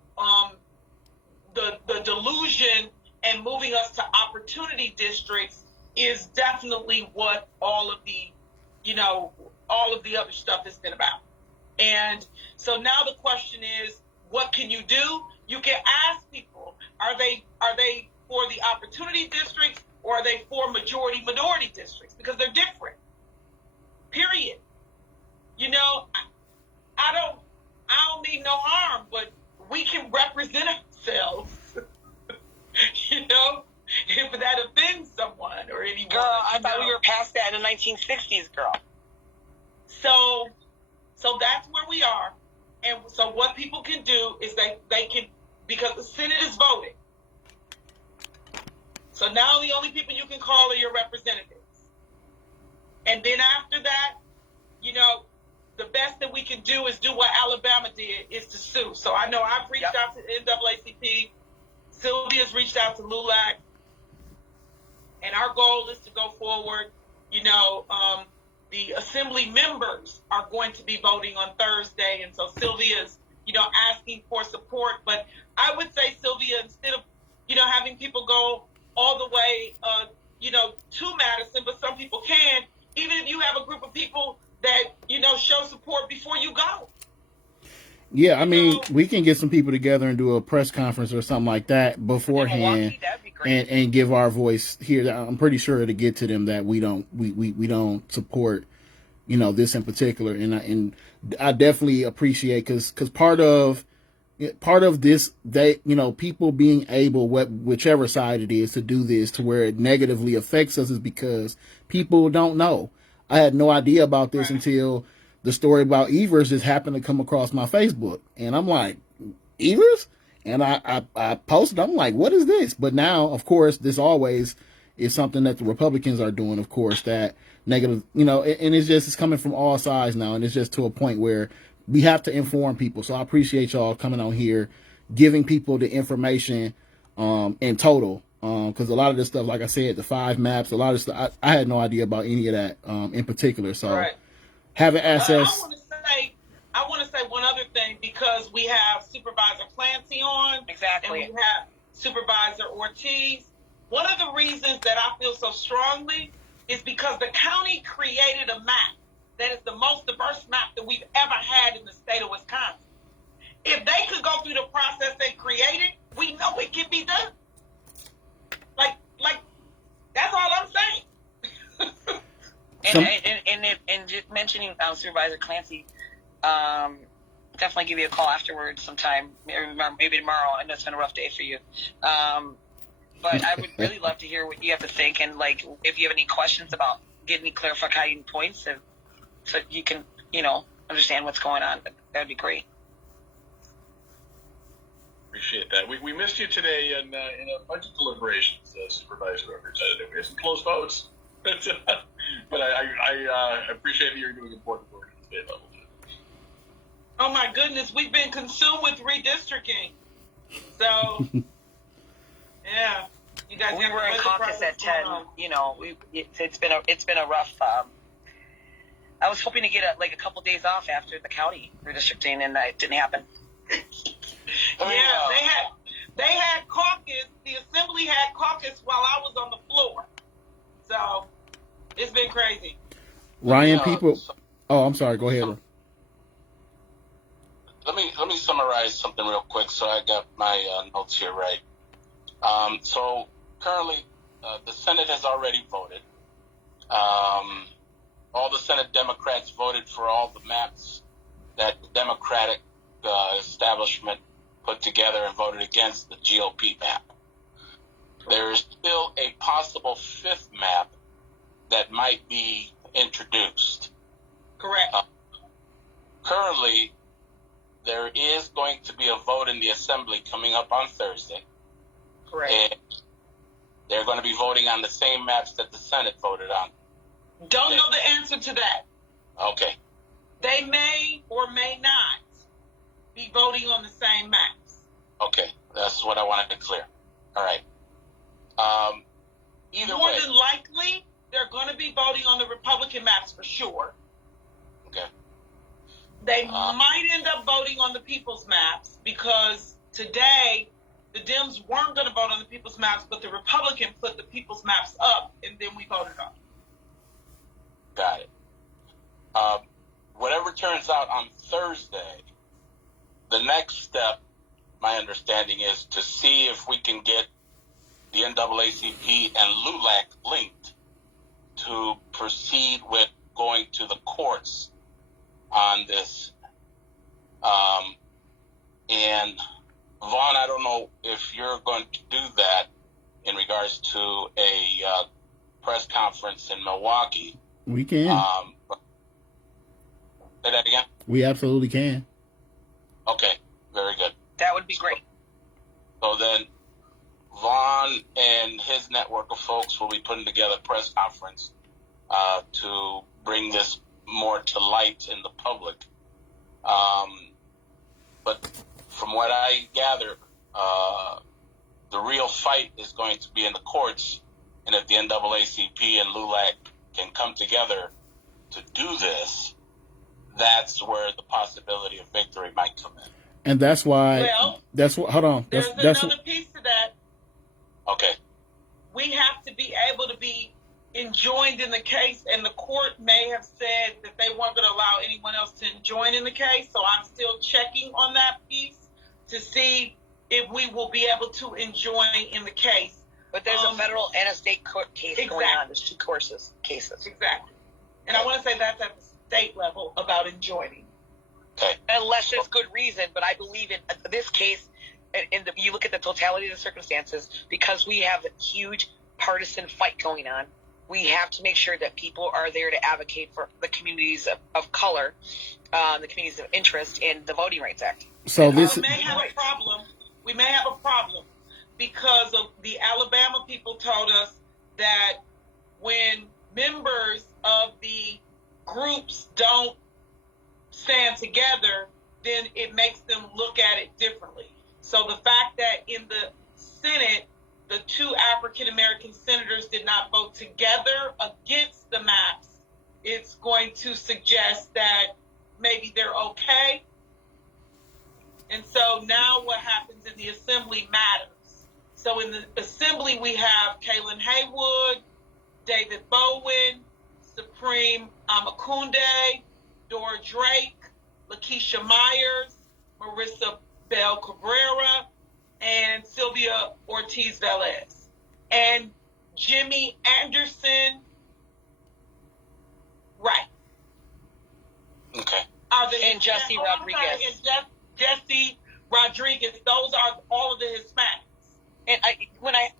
the delusion and moving us to opportunity districts is definitely what all of the other stuff has been about. And so now the question is, what can you do? You can ask people, are they for the opportunity districts or are they for majority minority districts? Because they're different. Period. I don't mean no harm, but we can represent ourselves. If that offends someone or anyone. Girl, I thought we were past that in the 1960s, girl. So that's where we are. And so what people can do is they can, because the Senate is voting. So now the only people you can call are your representatives. And then after that, the best that we can do is do what Alabama did, is to sue. So I know I've reached out to NAACP. Sylvia's reached out to LULAC. And our goal is to go forward. The assembly members are going to be voting on Thursday. And so Sylvia's, asking for support. But I would say, Sylvia, instead of, having people go all the way, to Madison, but some people can, even if you have a group of people that, show support before you go. Yeah, I You mean, know, we can get some people together and do a press conference or something like that In beforehand, Milwaukee, that'd be great. and give our voice here. I'm pretty sure to get to them that we don't support, this in particular, and I definitely appreciate because part of this, they, people being able, whichever side it is, to do this to where it negatively affects us is because people don't know. I had no idea about this right. until the story about Evers just happened to come across my Facebook, and I'm like, Evers, and I posted. I'm like, what is this? But now, of course, this always is something that the Republicans are doing. Of course, that negative, and it's coming from all sides now, and it's just to a point where we have to inform people. So I appreciate y'all coming on here, giving people the information in total. Because a lot of this stuff, like I said, the 5 maps, a lot of stuff, I had no idea about any of that in particular. So Right. having I access. want to say one other thing, because we have Supervisor Clancy on, Exactly. and we have Supervisor Ortiz. One of the reasons that I feel so strongly is because the county created a map that is the most diverse map that we've ever had in the state of Wisconsin. If they could go through the process they created, we know it can be done. Like that's all I'm saying. And just mentioning Supervisor Clancy, definitely give you a call afterwards sometime, maybe tomorrow. I know it's been a rough day for you. But I would really love to hear what you have to think, and like if you have any questions about getting any clarifying points, so you can, understand what's going on. That would be great. Appreciate that. We missed you today in a budget deliberations, Supervisor Representative. We had some close votes, but I appreciate that you're doing important work at the state level too. Oh my goodness, we've been consumed with redistricting. So, yeah, you guys. We were in caucus at 10. It's been a rough. I was hoping to get a couple days off after the county redistricting, and it didn't happen. Yeah, they had caucus. The assembly had caucus while I was on the floor. So it's been crazy. Ryan, people. Oh, I'm sorry. Go ahead. Let me summarize something real quick so I got my notes here right. So currently, the Senate has already voted. All the Senate Democrats voted for all the maps that the Democratic establishment put together and voted against the GOP map. There is still a possible 5th map that might be introduced. Correct. Currently, there is going to be a vote in the Assembly coming up on Thursday. Correct. And they're going to be voting on the same maps that the Senate voted on. Don't know the answer to that. Okay. They may or may not be voting on the same maps. Okay, that's what I wanted to clear. All right. Either More way. than likely, they're going to be voting on the Republican maps for sure. Okay. They might end up voting on the people's maps, because today the Dems weren't going to vote on the people's maps, but the Republican put the people's maps up, and then we voted on it. Got it. Whatever turns out on Thursday, the next step, my understanding, is to see if we can get the NAACP and LULAC linked to proceed with going to the courts on this. And Vaughn, I don't know if you're going to do that in regards to a press conference in Milwaukee. We can. Say that again? We absolutely can. Okay, very good. That would be great. So then Vaughn and his network of folks will be putting together a press conference to bring this more to light in the public. But from what I gather, the real fight is going to be in the courts, and if the NAACP and LULAC can come together to do this, that's where the possibility of victory might come in. And that's why. Well, that's what. Hold on. There's That's another piece to that. Okay. We have to be able to be enjoined in the case, and the court may have said that they weren't going to allow anyone else to enjoin in the case. So I'm still checking on that piece to see if we will be able to enjoin in the case. But there's a federal and a state court case going on. There's two cases. Exactly. And I want to say that's at the state level about enjoining. Okay. Unless there's good reason, but I believe in this case, you look at the totality of the circumstances, because we have a huge partisan fight going on, we have to make sure that people are there to advocate for the communities of color, the communities of interest in the Voting Rights Act. So we may have a problem. We may have a problem because of the Alabama people told us that when members of the groups don't stand together, then it makes them look at it differently. So the fact that in the Senate, the two African-American senators did not vote together against the maps, it's going to suggest that maybe they're okay. And so now what happens in the assembly matters. So in the assembly, we have Kaylin Haywood, David Bowen, Supreme Amakunde, Dora Drake, Lakeisha Myers, Marissa Bell Cabrera, and Sylvia Ortiz Velez. And Jimmy Anderson, right. Okay. And Jesse Rodriguez. Jesse Rodriguez, those are all of the Hispanics. And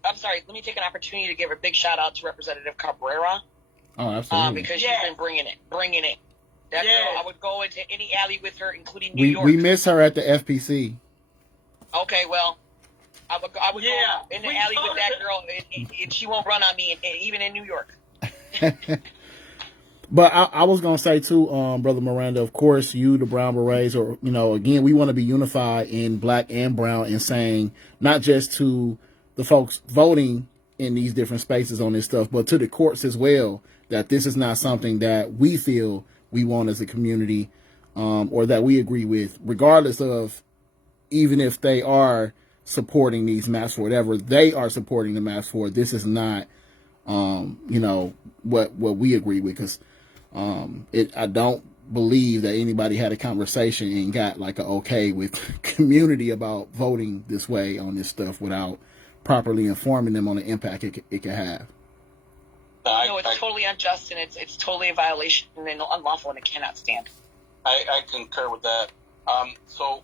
I'm sorry, let me take an opportunity to give a big shout out to Representative Cabrera. Oh, absolutely. Because she's been bringing it. That girl, I would go into any alley with her, including New York. We miss her at the FPC. Okay, well, I would go in the alley with that girl, and she won't run on me, even in New York. But I was going to say, too, Brother Miranda, of course, you, the Brown Berets, or, again, we want to be unified in black and brown in saying, not just to the folks voting in these different spaces on this stuff, but to the courts as well, that this is not something that we feel we want as a community, or that we agree with, regardless of, even if they are supporting these maps for whatever they are supporting the maps for, this is not, what we agree with, because I don't believe that anybody had a conversation and got like a okay with community about voting this way on this stuff without properly informing them on the impact it could have. No, it's totally unjust, and it's totally a violation and unlawful, and it cannot stand. I concur with that. So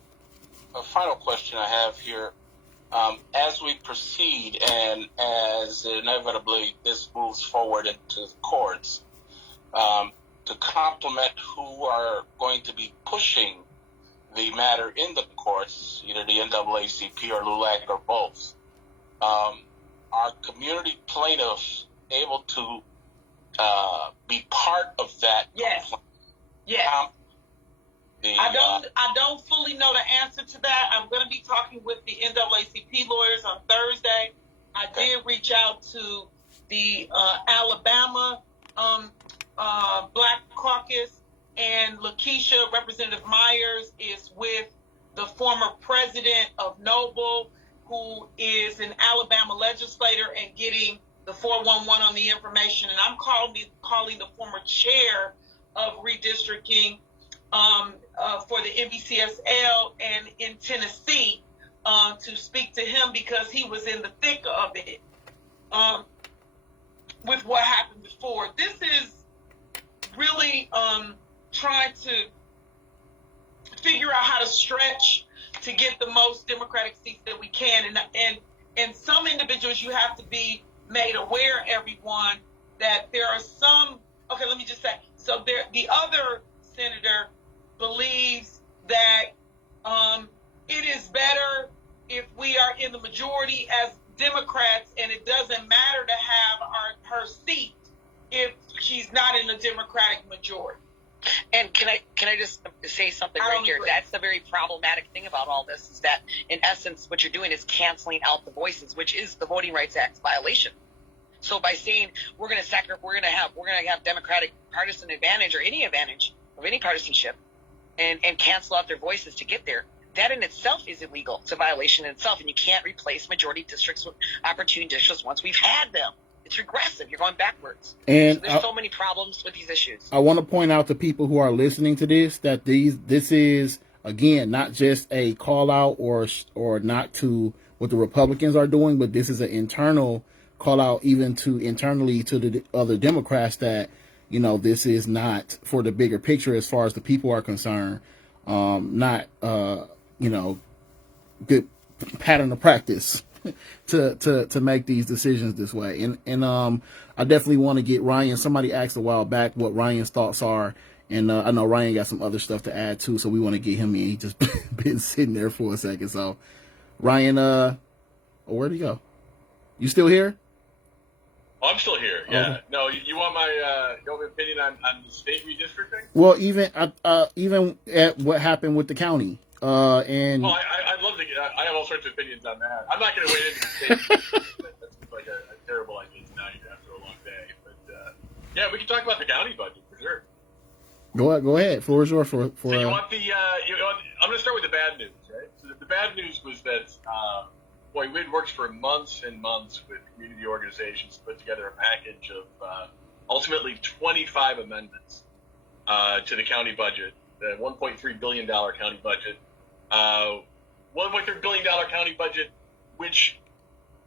a final question I have here. As we proceed and as inevitably this moves forward into the courts, to complement who are going to be pushing the matter in the courts, either the NAACP or LULAC or both, are community plaintiffs able to be part of that? Yes. Yes. I don't fully know the answer to that. I'm going to be talking with the NAACP lawyers on Thursday. I did reach out to the Alabama Black Caucus, and Lakeisha, Representative Myers, is with the former president of Noble, who is an Alabama legislator and getting the 411 on the information. And I'm calling the former chair of redistricting for the NBCSL and in Tennessee to speak to him, because he was in the thick of it with what happened before. This is really trying to figure out how to stretch to get the most Democratic seats that we can. And some individuals, you have to be made aware, everyone, that there are some, okay, let me just say, so the other senator believes that it is better if we are in the majority as Democrats, and it doesn't matter to have her seat if she's not in the Democratic majority. And can I just say something right here? That's the very problematic thing about all this, is that in essence what you're doing is canceling out the voices, which is the Voting Rights Act violation. So by saying we're going to have Democratic partisan advantage, or any advantage of any partisanship, and cancel out their voices to get there, that in itself is illegal. It's a violation in itself, and you can't replace majority districts with opportunity districts once we've had them. it's regressive. You're going backwards. And so there's so many problems with these issues. I want to point out to people who are listening to this that this is, again, not just a call out or not to what the Republicans are doing, but this is an internal call out even to internally to the other Democrats that, you know, this is not for the bigger picture as far as the people are concerned. Not, you know, good pattern of practice to make these decisions this way. And I definitely want to get Ryan. Somebody asked a while back what Ryan's thoughts are. And I know Ryan got some other stuff to add too, so we want to get him in. He just been sitting there for a second. So Ryan, where'd he go? You still here? Oh, I'm still here. Yeah. Okay. No, you want my opinion on the state redistricting? Well, even at what happened with the county. And I'd love to get. I have all sorts of opinions on that. I'm not going to wade into the state. That seems like a terrible idea tonight after a long day. But yeah, we can talk about the county budget for sure. Go ahead. Floor is yours for. So you want the? I'm going to start with the bad news, right? So the bad news was that boy, we'd worked for months and months with community organizations to put together a package of ultimately 25 amendments to the county budget, the $1.3 billion county budget. $1.3 billion county budget, which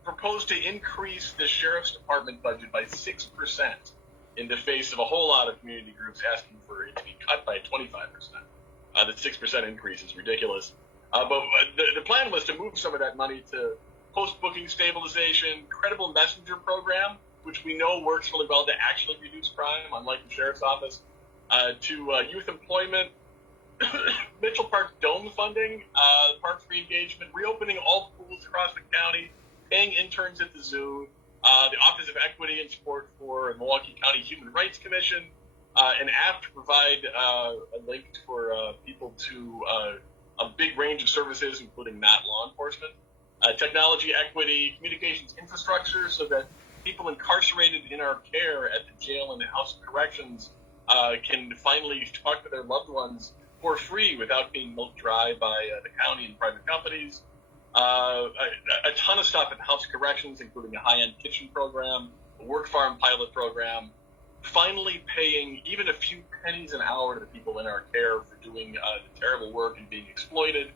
proposed to increase the sheriff's department budget by 6% in the face of a whole lot of community groups asking for it to be cut by 25%. The 6% increase is ridiculous. But the plan was to move some of that money to post-booking stabilization, credible messenger program, which we know works really well to actually reduce crime, unlike the sheriff's office, to youth employment, Mitchell Park Dome funding, parks re-engagement, reopening all pools across the county, paying interns at the zoo, the Office of Equity and Support for the Milwaukee County Human Rights Commission, an app to provide a link for people to a big range of services, including not law enforcement, technology, equity, communications infrastructure, so that people incarcerated in our care at the jail and the House of Corrections can finally talk to their loved ones for free without being milked dry by the county and private companies. A ton of stuff at the House of Corrections, including a high-end kitchen program, a work farm pilot program, finally paying even a few pennies an hour to the people in our care for doing the terrible work and being exploited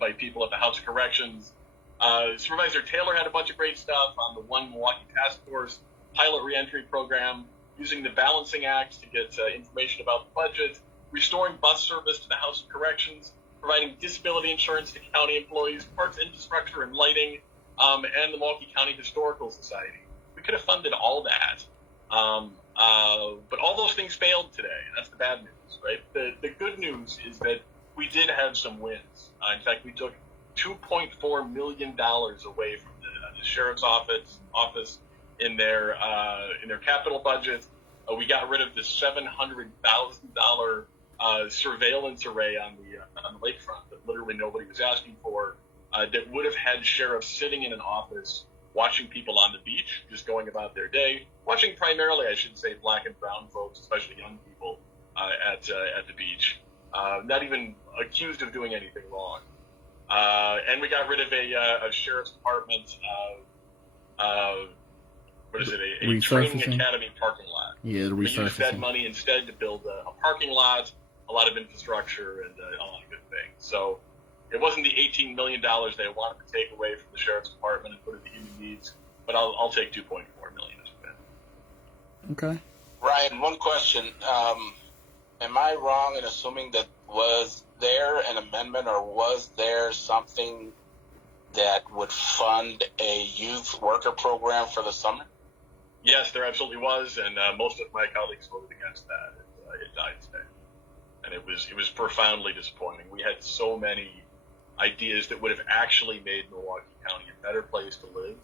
by people at the House of Corrections. Supervisor Taylor had a bunch of great stuff on the One Milwaukee Task Force pilot reentry program, using the Balancing Act to get information about the budget, restoring bus service to the House of Corrections, providing disability insurance to county employees, parks infrastructure and lighting, and the Milwaukee County Historical Society. We could have funded all that. But all those things failed today. That's the bad news, right? The good news is that we did have some wins. In fact, we took $2.4 million away from the sheriff's office in their capital budget. We got rid of the $700,000 surveillance array on the lakefront that literally nobody was asking for. That would have had sheriffs sitting in an office watching people on the beach, just going about their day, watching primarily, I should say, black and brown folks, especially young people, at the beach, not even accused of doing anything wrong. And we got rid of a sheriff's department, a training academy parking lot. Yeah, the we used that resurfacing. money instead to build a parking lot, a lot of infrastructure, and a lot of good things. So it wasn't the $18 million they wanted to take away from the sheriff's department and put it to human needs, but I'll take $2.4 million as a bit. Okay. Ryan, one question. Am I wrong in assuming that was there an amendment or was there something that would fund a youth worker program for the summer? Yes, there absolutely was, and most of my colleagues voted against that. It died today, and it was profoundly disappointing. We had so many ideas that would have actually made Milwaukee County a better place to live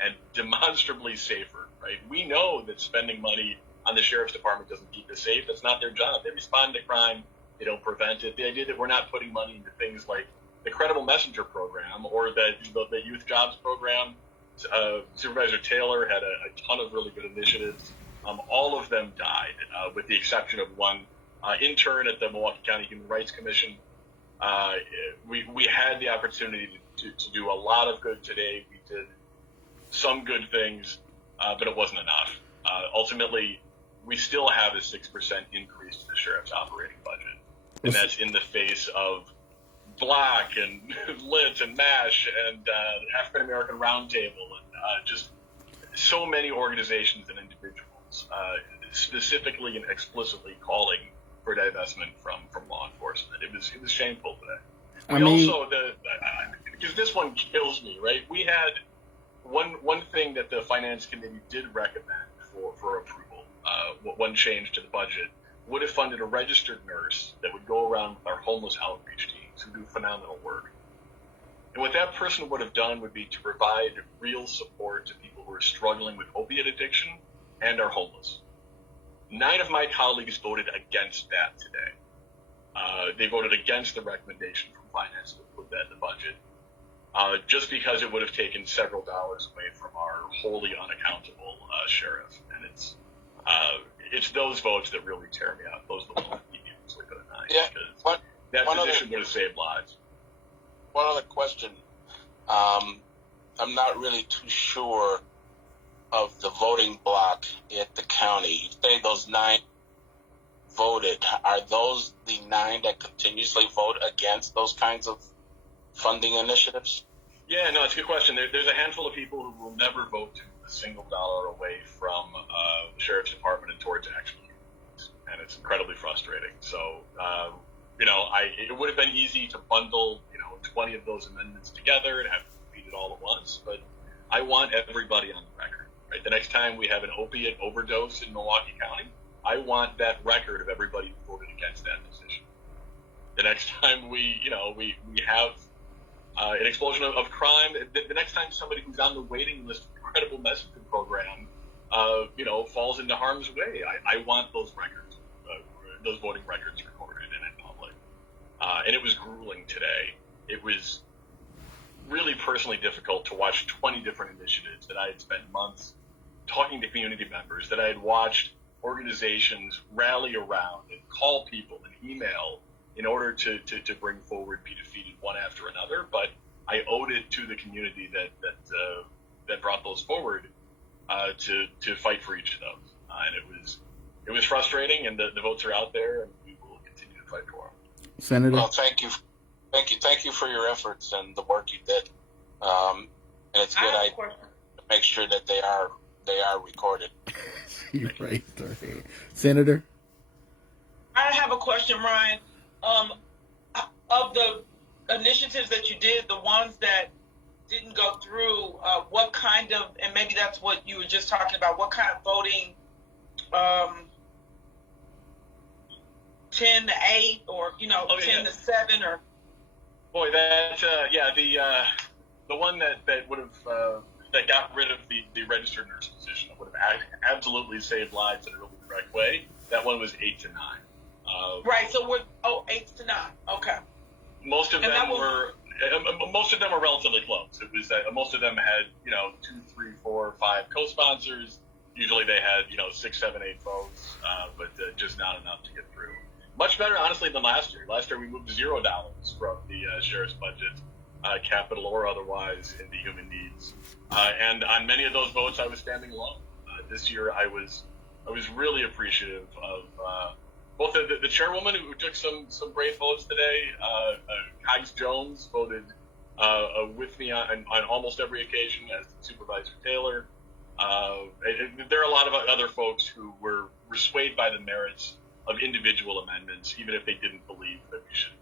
and demonstrably safer, right? We know that spending money on the sheriff's department doesn't keep us safe. That's not their job. They respond to crime. They don't prevent it. The idea that we're not putting money into things like the Credible Messenger program or the youth jobs program. Supervisor Taylor had a ton of really good initiatives. All of them died, with the exception of one intern at the Milwaukee County Human Rights Commission. We had the opportunity to do a lot of good today. We did some good things. but it wasn't enough. Ultimately, we still have a 6% increase to the sheriff's operating budget, and that's in the face of Black and Lit and MASH and African American Roundtable and just so many organizations and individuals specifically and explicitly calling for divestment from law enforcement. It was shameful today. Because this one kills me, right? We had one thing that the Finance Committee did recommend for approval. One change to the budget would have funded a registered nurse that would go around with our homeless outreach teams who do phenomenal work. And what that person would have done would be to provide real support to people who are struggling with opiate addiction and are homeless. 9 of my colleagues voted against that today. They voted against the recommendation from Finance to put that in the budget, just because it would have taken several dollars away from our wholly unaccountable sheriff. And it's those votes that really tear me up. Those are the ones that keep me sleep at night. Yeah. Because that position would have saved lives. One other question. I'm not really too sure of the voting block at the county. You say those 9 voted. Are those the 9 that continuously vote against those kinds of funding initiatives? Yeah, no, it's a good question. There's a handful of people who will never vote a single dollar away from the sheriff's department and towards actual communities, and it's incredibly frustrating. So, it would have been easy to bundle, 20 of those amendments together and have to read it all at once, but I want everybody on the record. Right? The next time we have an opiate overdose in Milwaukee County, I want that record of everybody who voted against that decision. The next time we have an explosion of crime, the next time somebody who's on the waiting list of the Credible Messaging Program, falls into harm's way, I want those records, those voting records recorded and in public. And it was grueling today. It was really personally difficult to watch 20 different initiatives that I had spent months talking to community members, that I had watched organizations rally around and call people and email in order to bring forward, be defeated one after another. But I owed it to the community that brought those forward to fight for each of those. And it was frustrating, and the votes are out there, and we will continue to fight for them. Senator? Well, thank you for your efforts and the work you did. And it's good to make sure that they are recorded. You raised her hand. Senator? I have a question, Ryan. Of the initiatives that you did, the ones that didn't go through, what kind of, and maybe that's what you were just talking about, what kind of voting, 10 to 8 or, 10 to 7 or? Boy, that, the one that would have, that got rid of the registered nurse position, that would have absolutely saved lives in a really direct way, that one was 8 to 9. Right, so 8 to 9, okay. Most of them were relatively close. It was most of them had 2, 3, 4, 5 co-sponsors. Usually they had 6, 7, 8 votes, but just not enough to get through. Much better, honestly, than last year. Last year we moved $0 from the sheriff's budget, capital or otherwise, into human needs, and on many of those votes I was standing alone. This year I was really appreciative of both the chairwoman who took some brave votes today. Cogs Jones voted with me on almost every occasion, as did Supervisor Taylor. There are a lot of other folks who were swayed by the merits of individual amendments, even if they didn't believe that we should,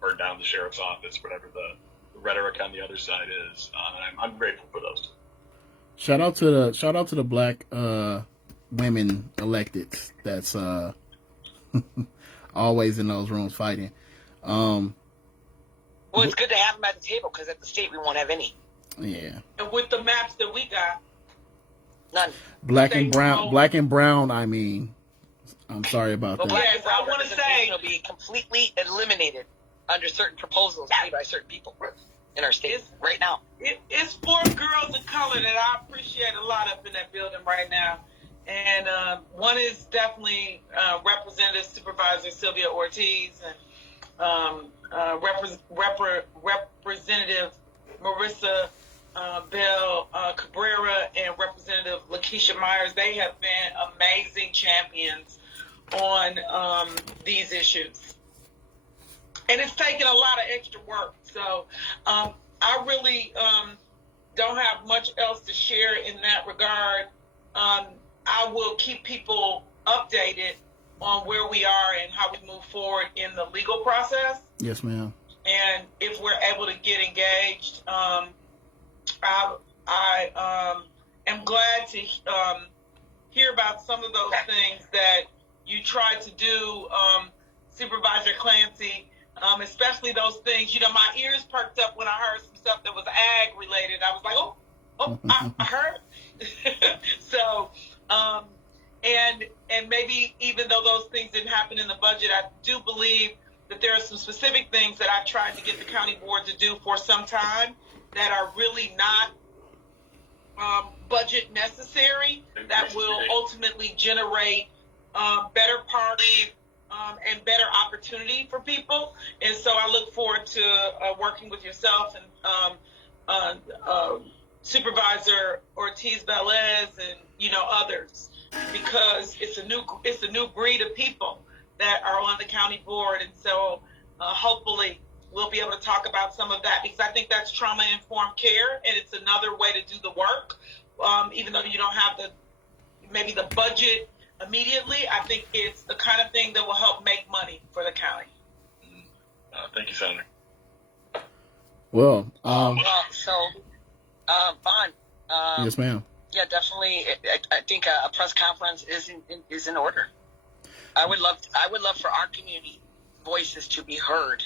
burn down the sheriff's office, whatever the rhetoric on the other side is. I'm grateful for those two. Shout out to the black women electeds. That's always in those rooms fighting. Well, it's good to have them at the table, because at the state we won't have any. Yeah. And with the maps that we got, none. Black and brown. I mean, I'm sorry about that. Black and brown I want to say will be completely eliminated under certain proposals made by certain people in our state right now. It's 4 girls of color that I appreciate a lot up in that building right now. And one is definitely Representative Supervisor Sylvia Ortiz and Representative Marissa Bell Cabrera and Representative Lakeisha Myers. They have been amazing champions on these issues. And it's taken a lot of extra work. So I really don't have much else to share in that regard. I will keep people updated on where we are and how we move forward in the legal process. Yes, ma'am. And if we're able to get engaged, I am glad to hear about some of those things that you tried to do, Supervisor Clancy, especially those things. You know, my ears perked up when I heard some stuff that was ag related. I was like, oh, I heard. So, and maybe even though those things didn't happen in the budget, I do believe that there are some specific things that I've tried to get the county board to do for some time that are really not budget necessary, that will ultimately generate better parking and better opportunity for people. And so I look forward to working with yourself and Supervisor Ortiz-Velez and, you know, others, because it's a new breed of people that are on the county board. And so hopefully we'll be able to talk about some of that, because I think that's trauma-informed care, and it's another way to do the work. Even though you don't have maybe the budget immediately, I think it's the kind of thing that will help make money for the county. Thank you, Senator. Well, Vaughn, yes, ma'am. yeah, definitely. I think a press conference is in order. I would love for our community voices to be heard.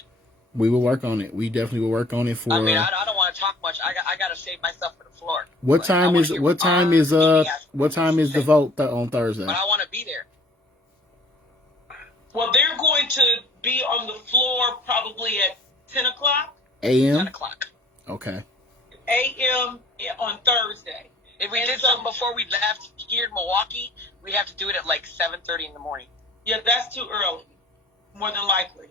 We will work on it. We definitely will work on it for. I mean, I don't want to talk much. I got to save myself for the floor. What time is the vote on Thursday? But I want to be there. Well, they're going to be on the floor probably at 10 o'clock. 10 a.m. o'clock. Okay. a.m. on Thursday. If we did something before we left here in Milwaukee, we'd have to do it at like 7:30 in the morning. Yeah, that's too early, more than likely.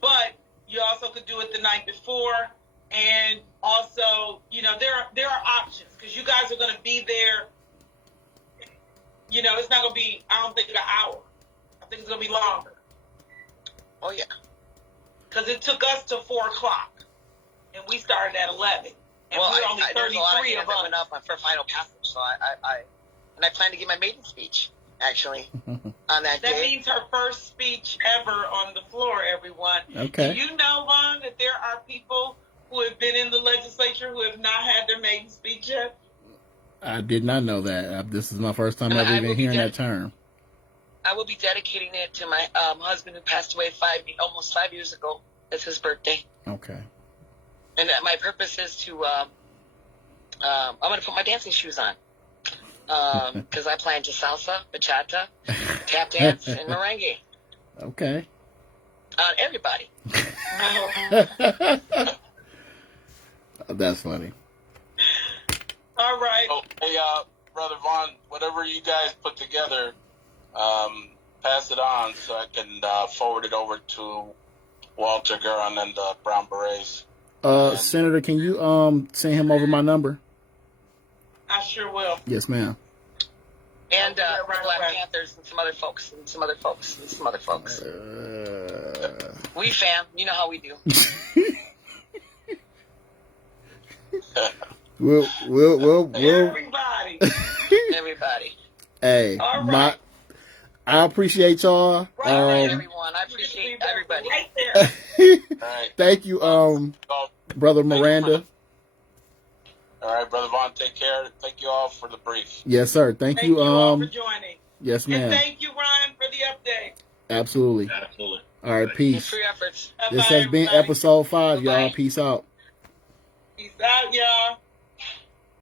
But you also could do it the night before, and also, you know, there are options, because you guys are going to be there. You know, it's not going to be, I don't think, an hour. I think it's going to be longer. Oh, yeah. Because it took us to 4 o'clock, and we started at 11. And Well, we're only there's a lot of 33 hands of that us. went up for final passage, so I plan to give my maiden speech, actually, on that That day. means her first speech ever on the floor, everyone. Okay. Do you know, Vaughn, that there are people who have been in the legislature who have not had their maiden speech yet? I did not know that. This is my first time ever even hearing that term. I will be dedicating it to my husband who passed away almost 5 years ago. It's his birthday. Okay. And my purpose is to, I'm going to put my dancing shoes on. Because I plan to salsa, bachata, tap dance, and merengue. Okay. On everybody. That's funny. All right. Oh, hey, Brother Vaughn, whatever you guys put together, pass it on so I can forward it over to Walter Guerin and the Brown Berets. Senator, can you send him over my number? I sure will. Yes, ma'am. And Right, Black right. Panthers and some other folks. We fam, you know how we do. We'll Everybody. Everybody. Hey, All right. I appreciate y'all. Right, Everyone. I appreciate everybody. Right there. All right. Thank you, Brother Miranda. All right, Brother Vaughn, take care. Thank you all for the brief. Yes, sir. Thank Thank you all for you. joining. Yes, And ma'am. thank you, Ryan, for the update. Absolutely. Absolutely. All right, Thanks peace. for your efforts. This Bye-bye, has been everybody. episode 5, y'all. Bye-bye. Peace out. Peace out, y'all.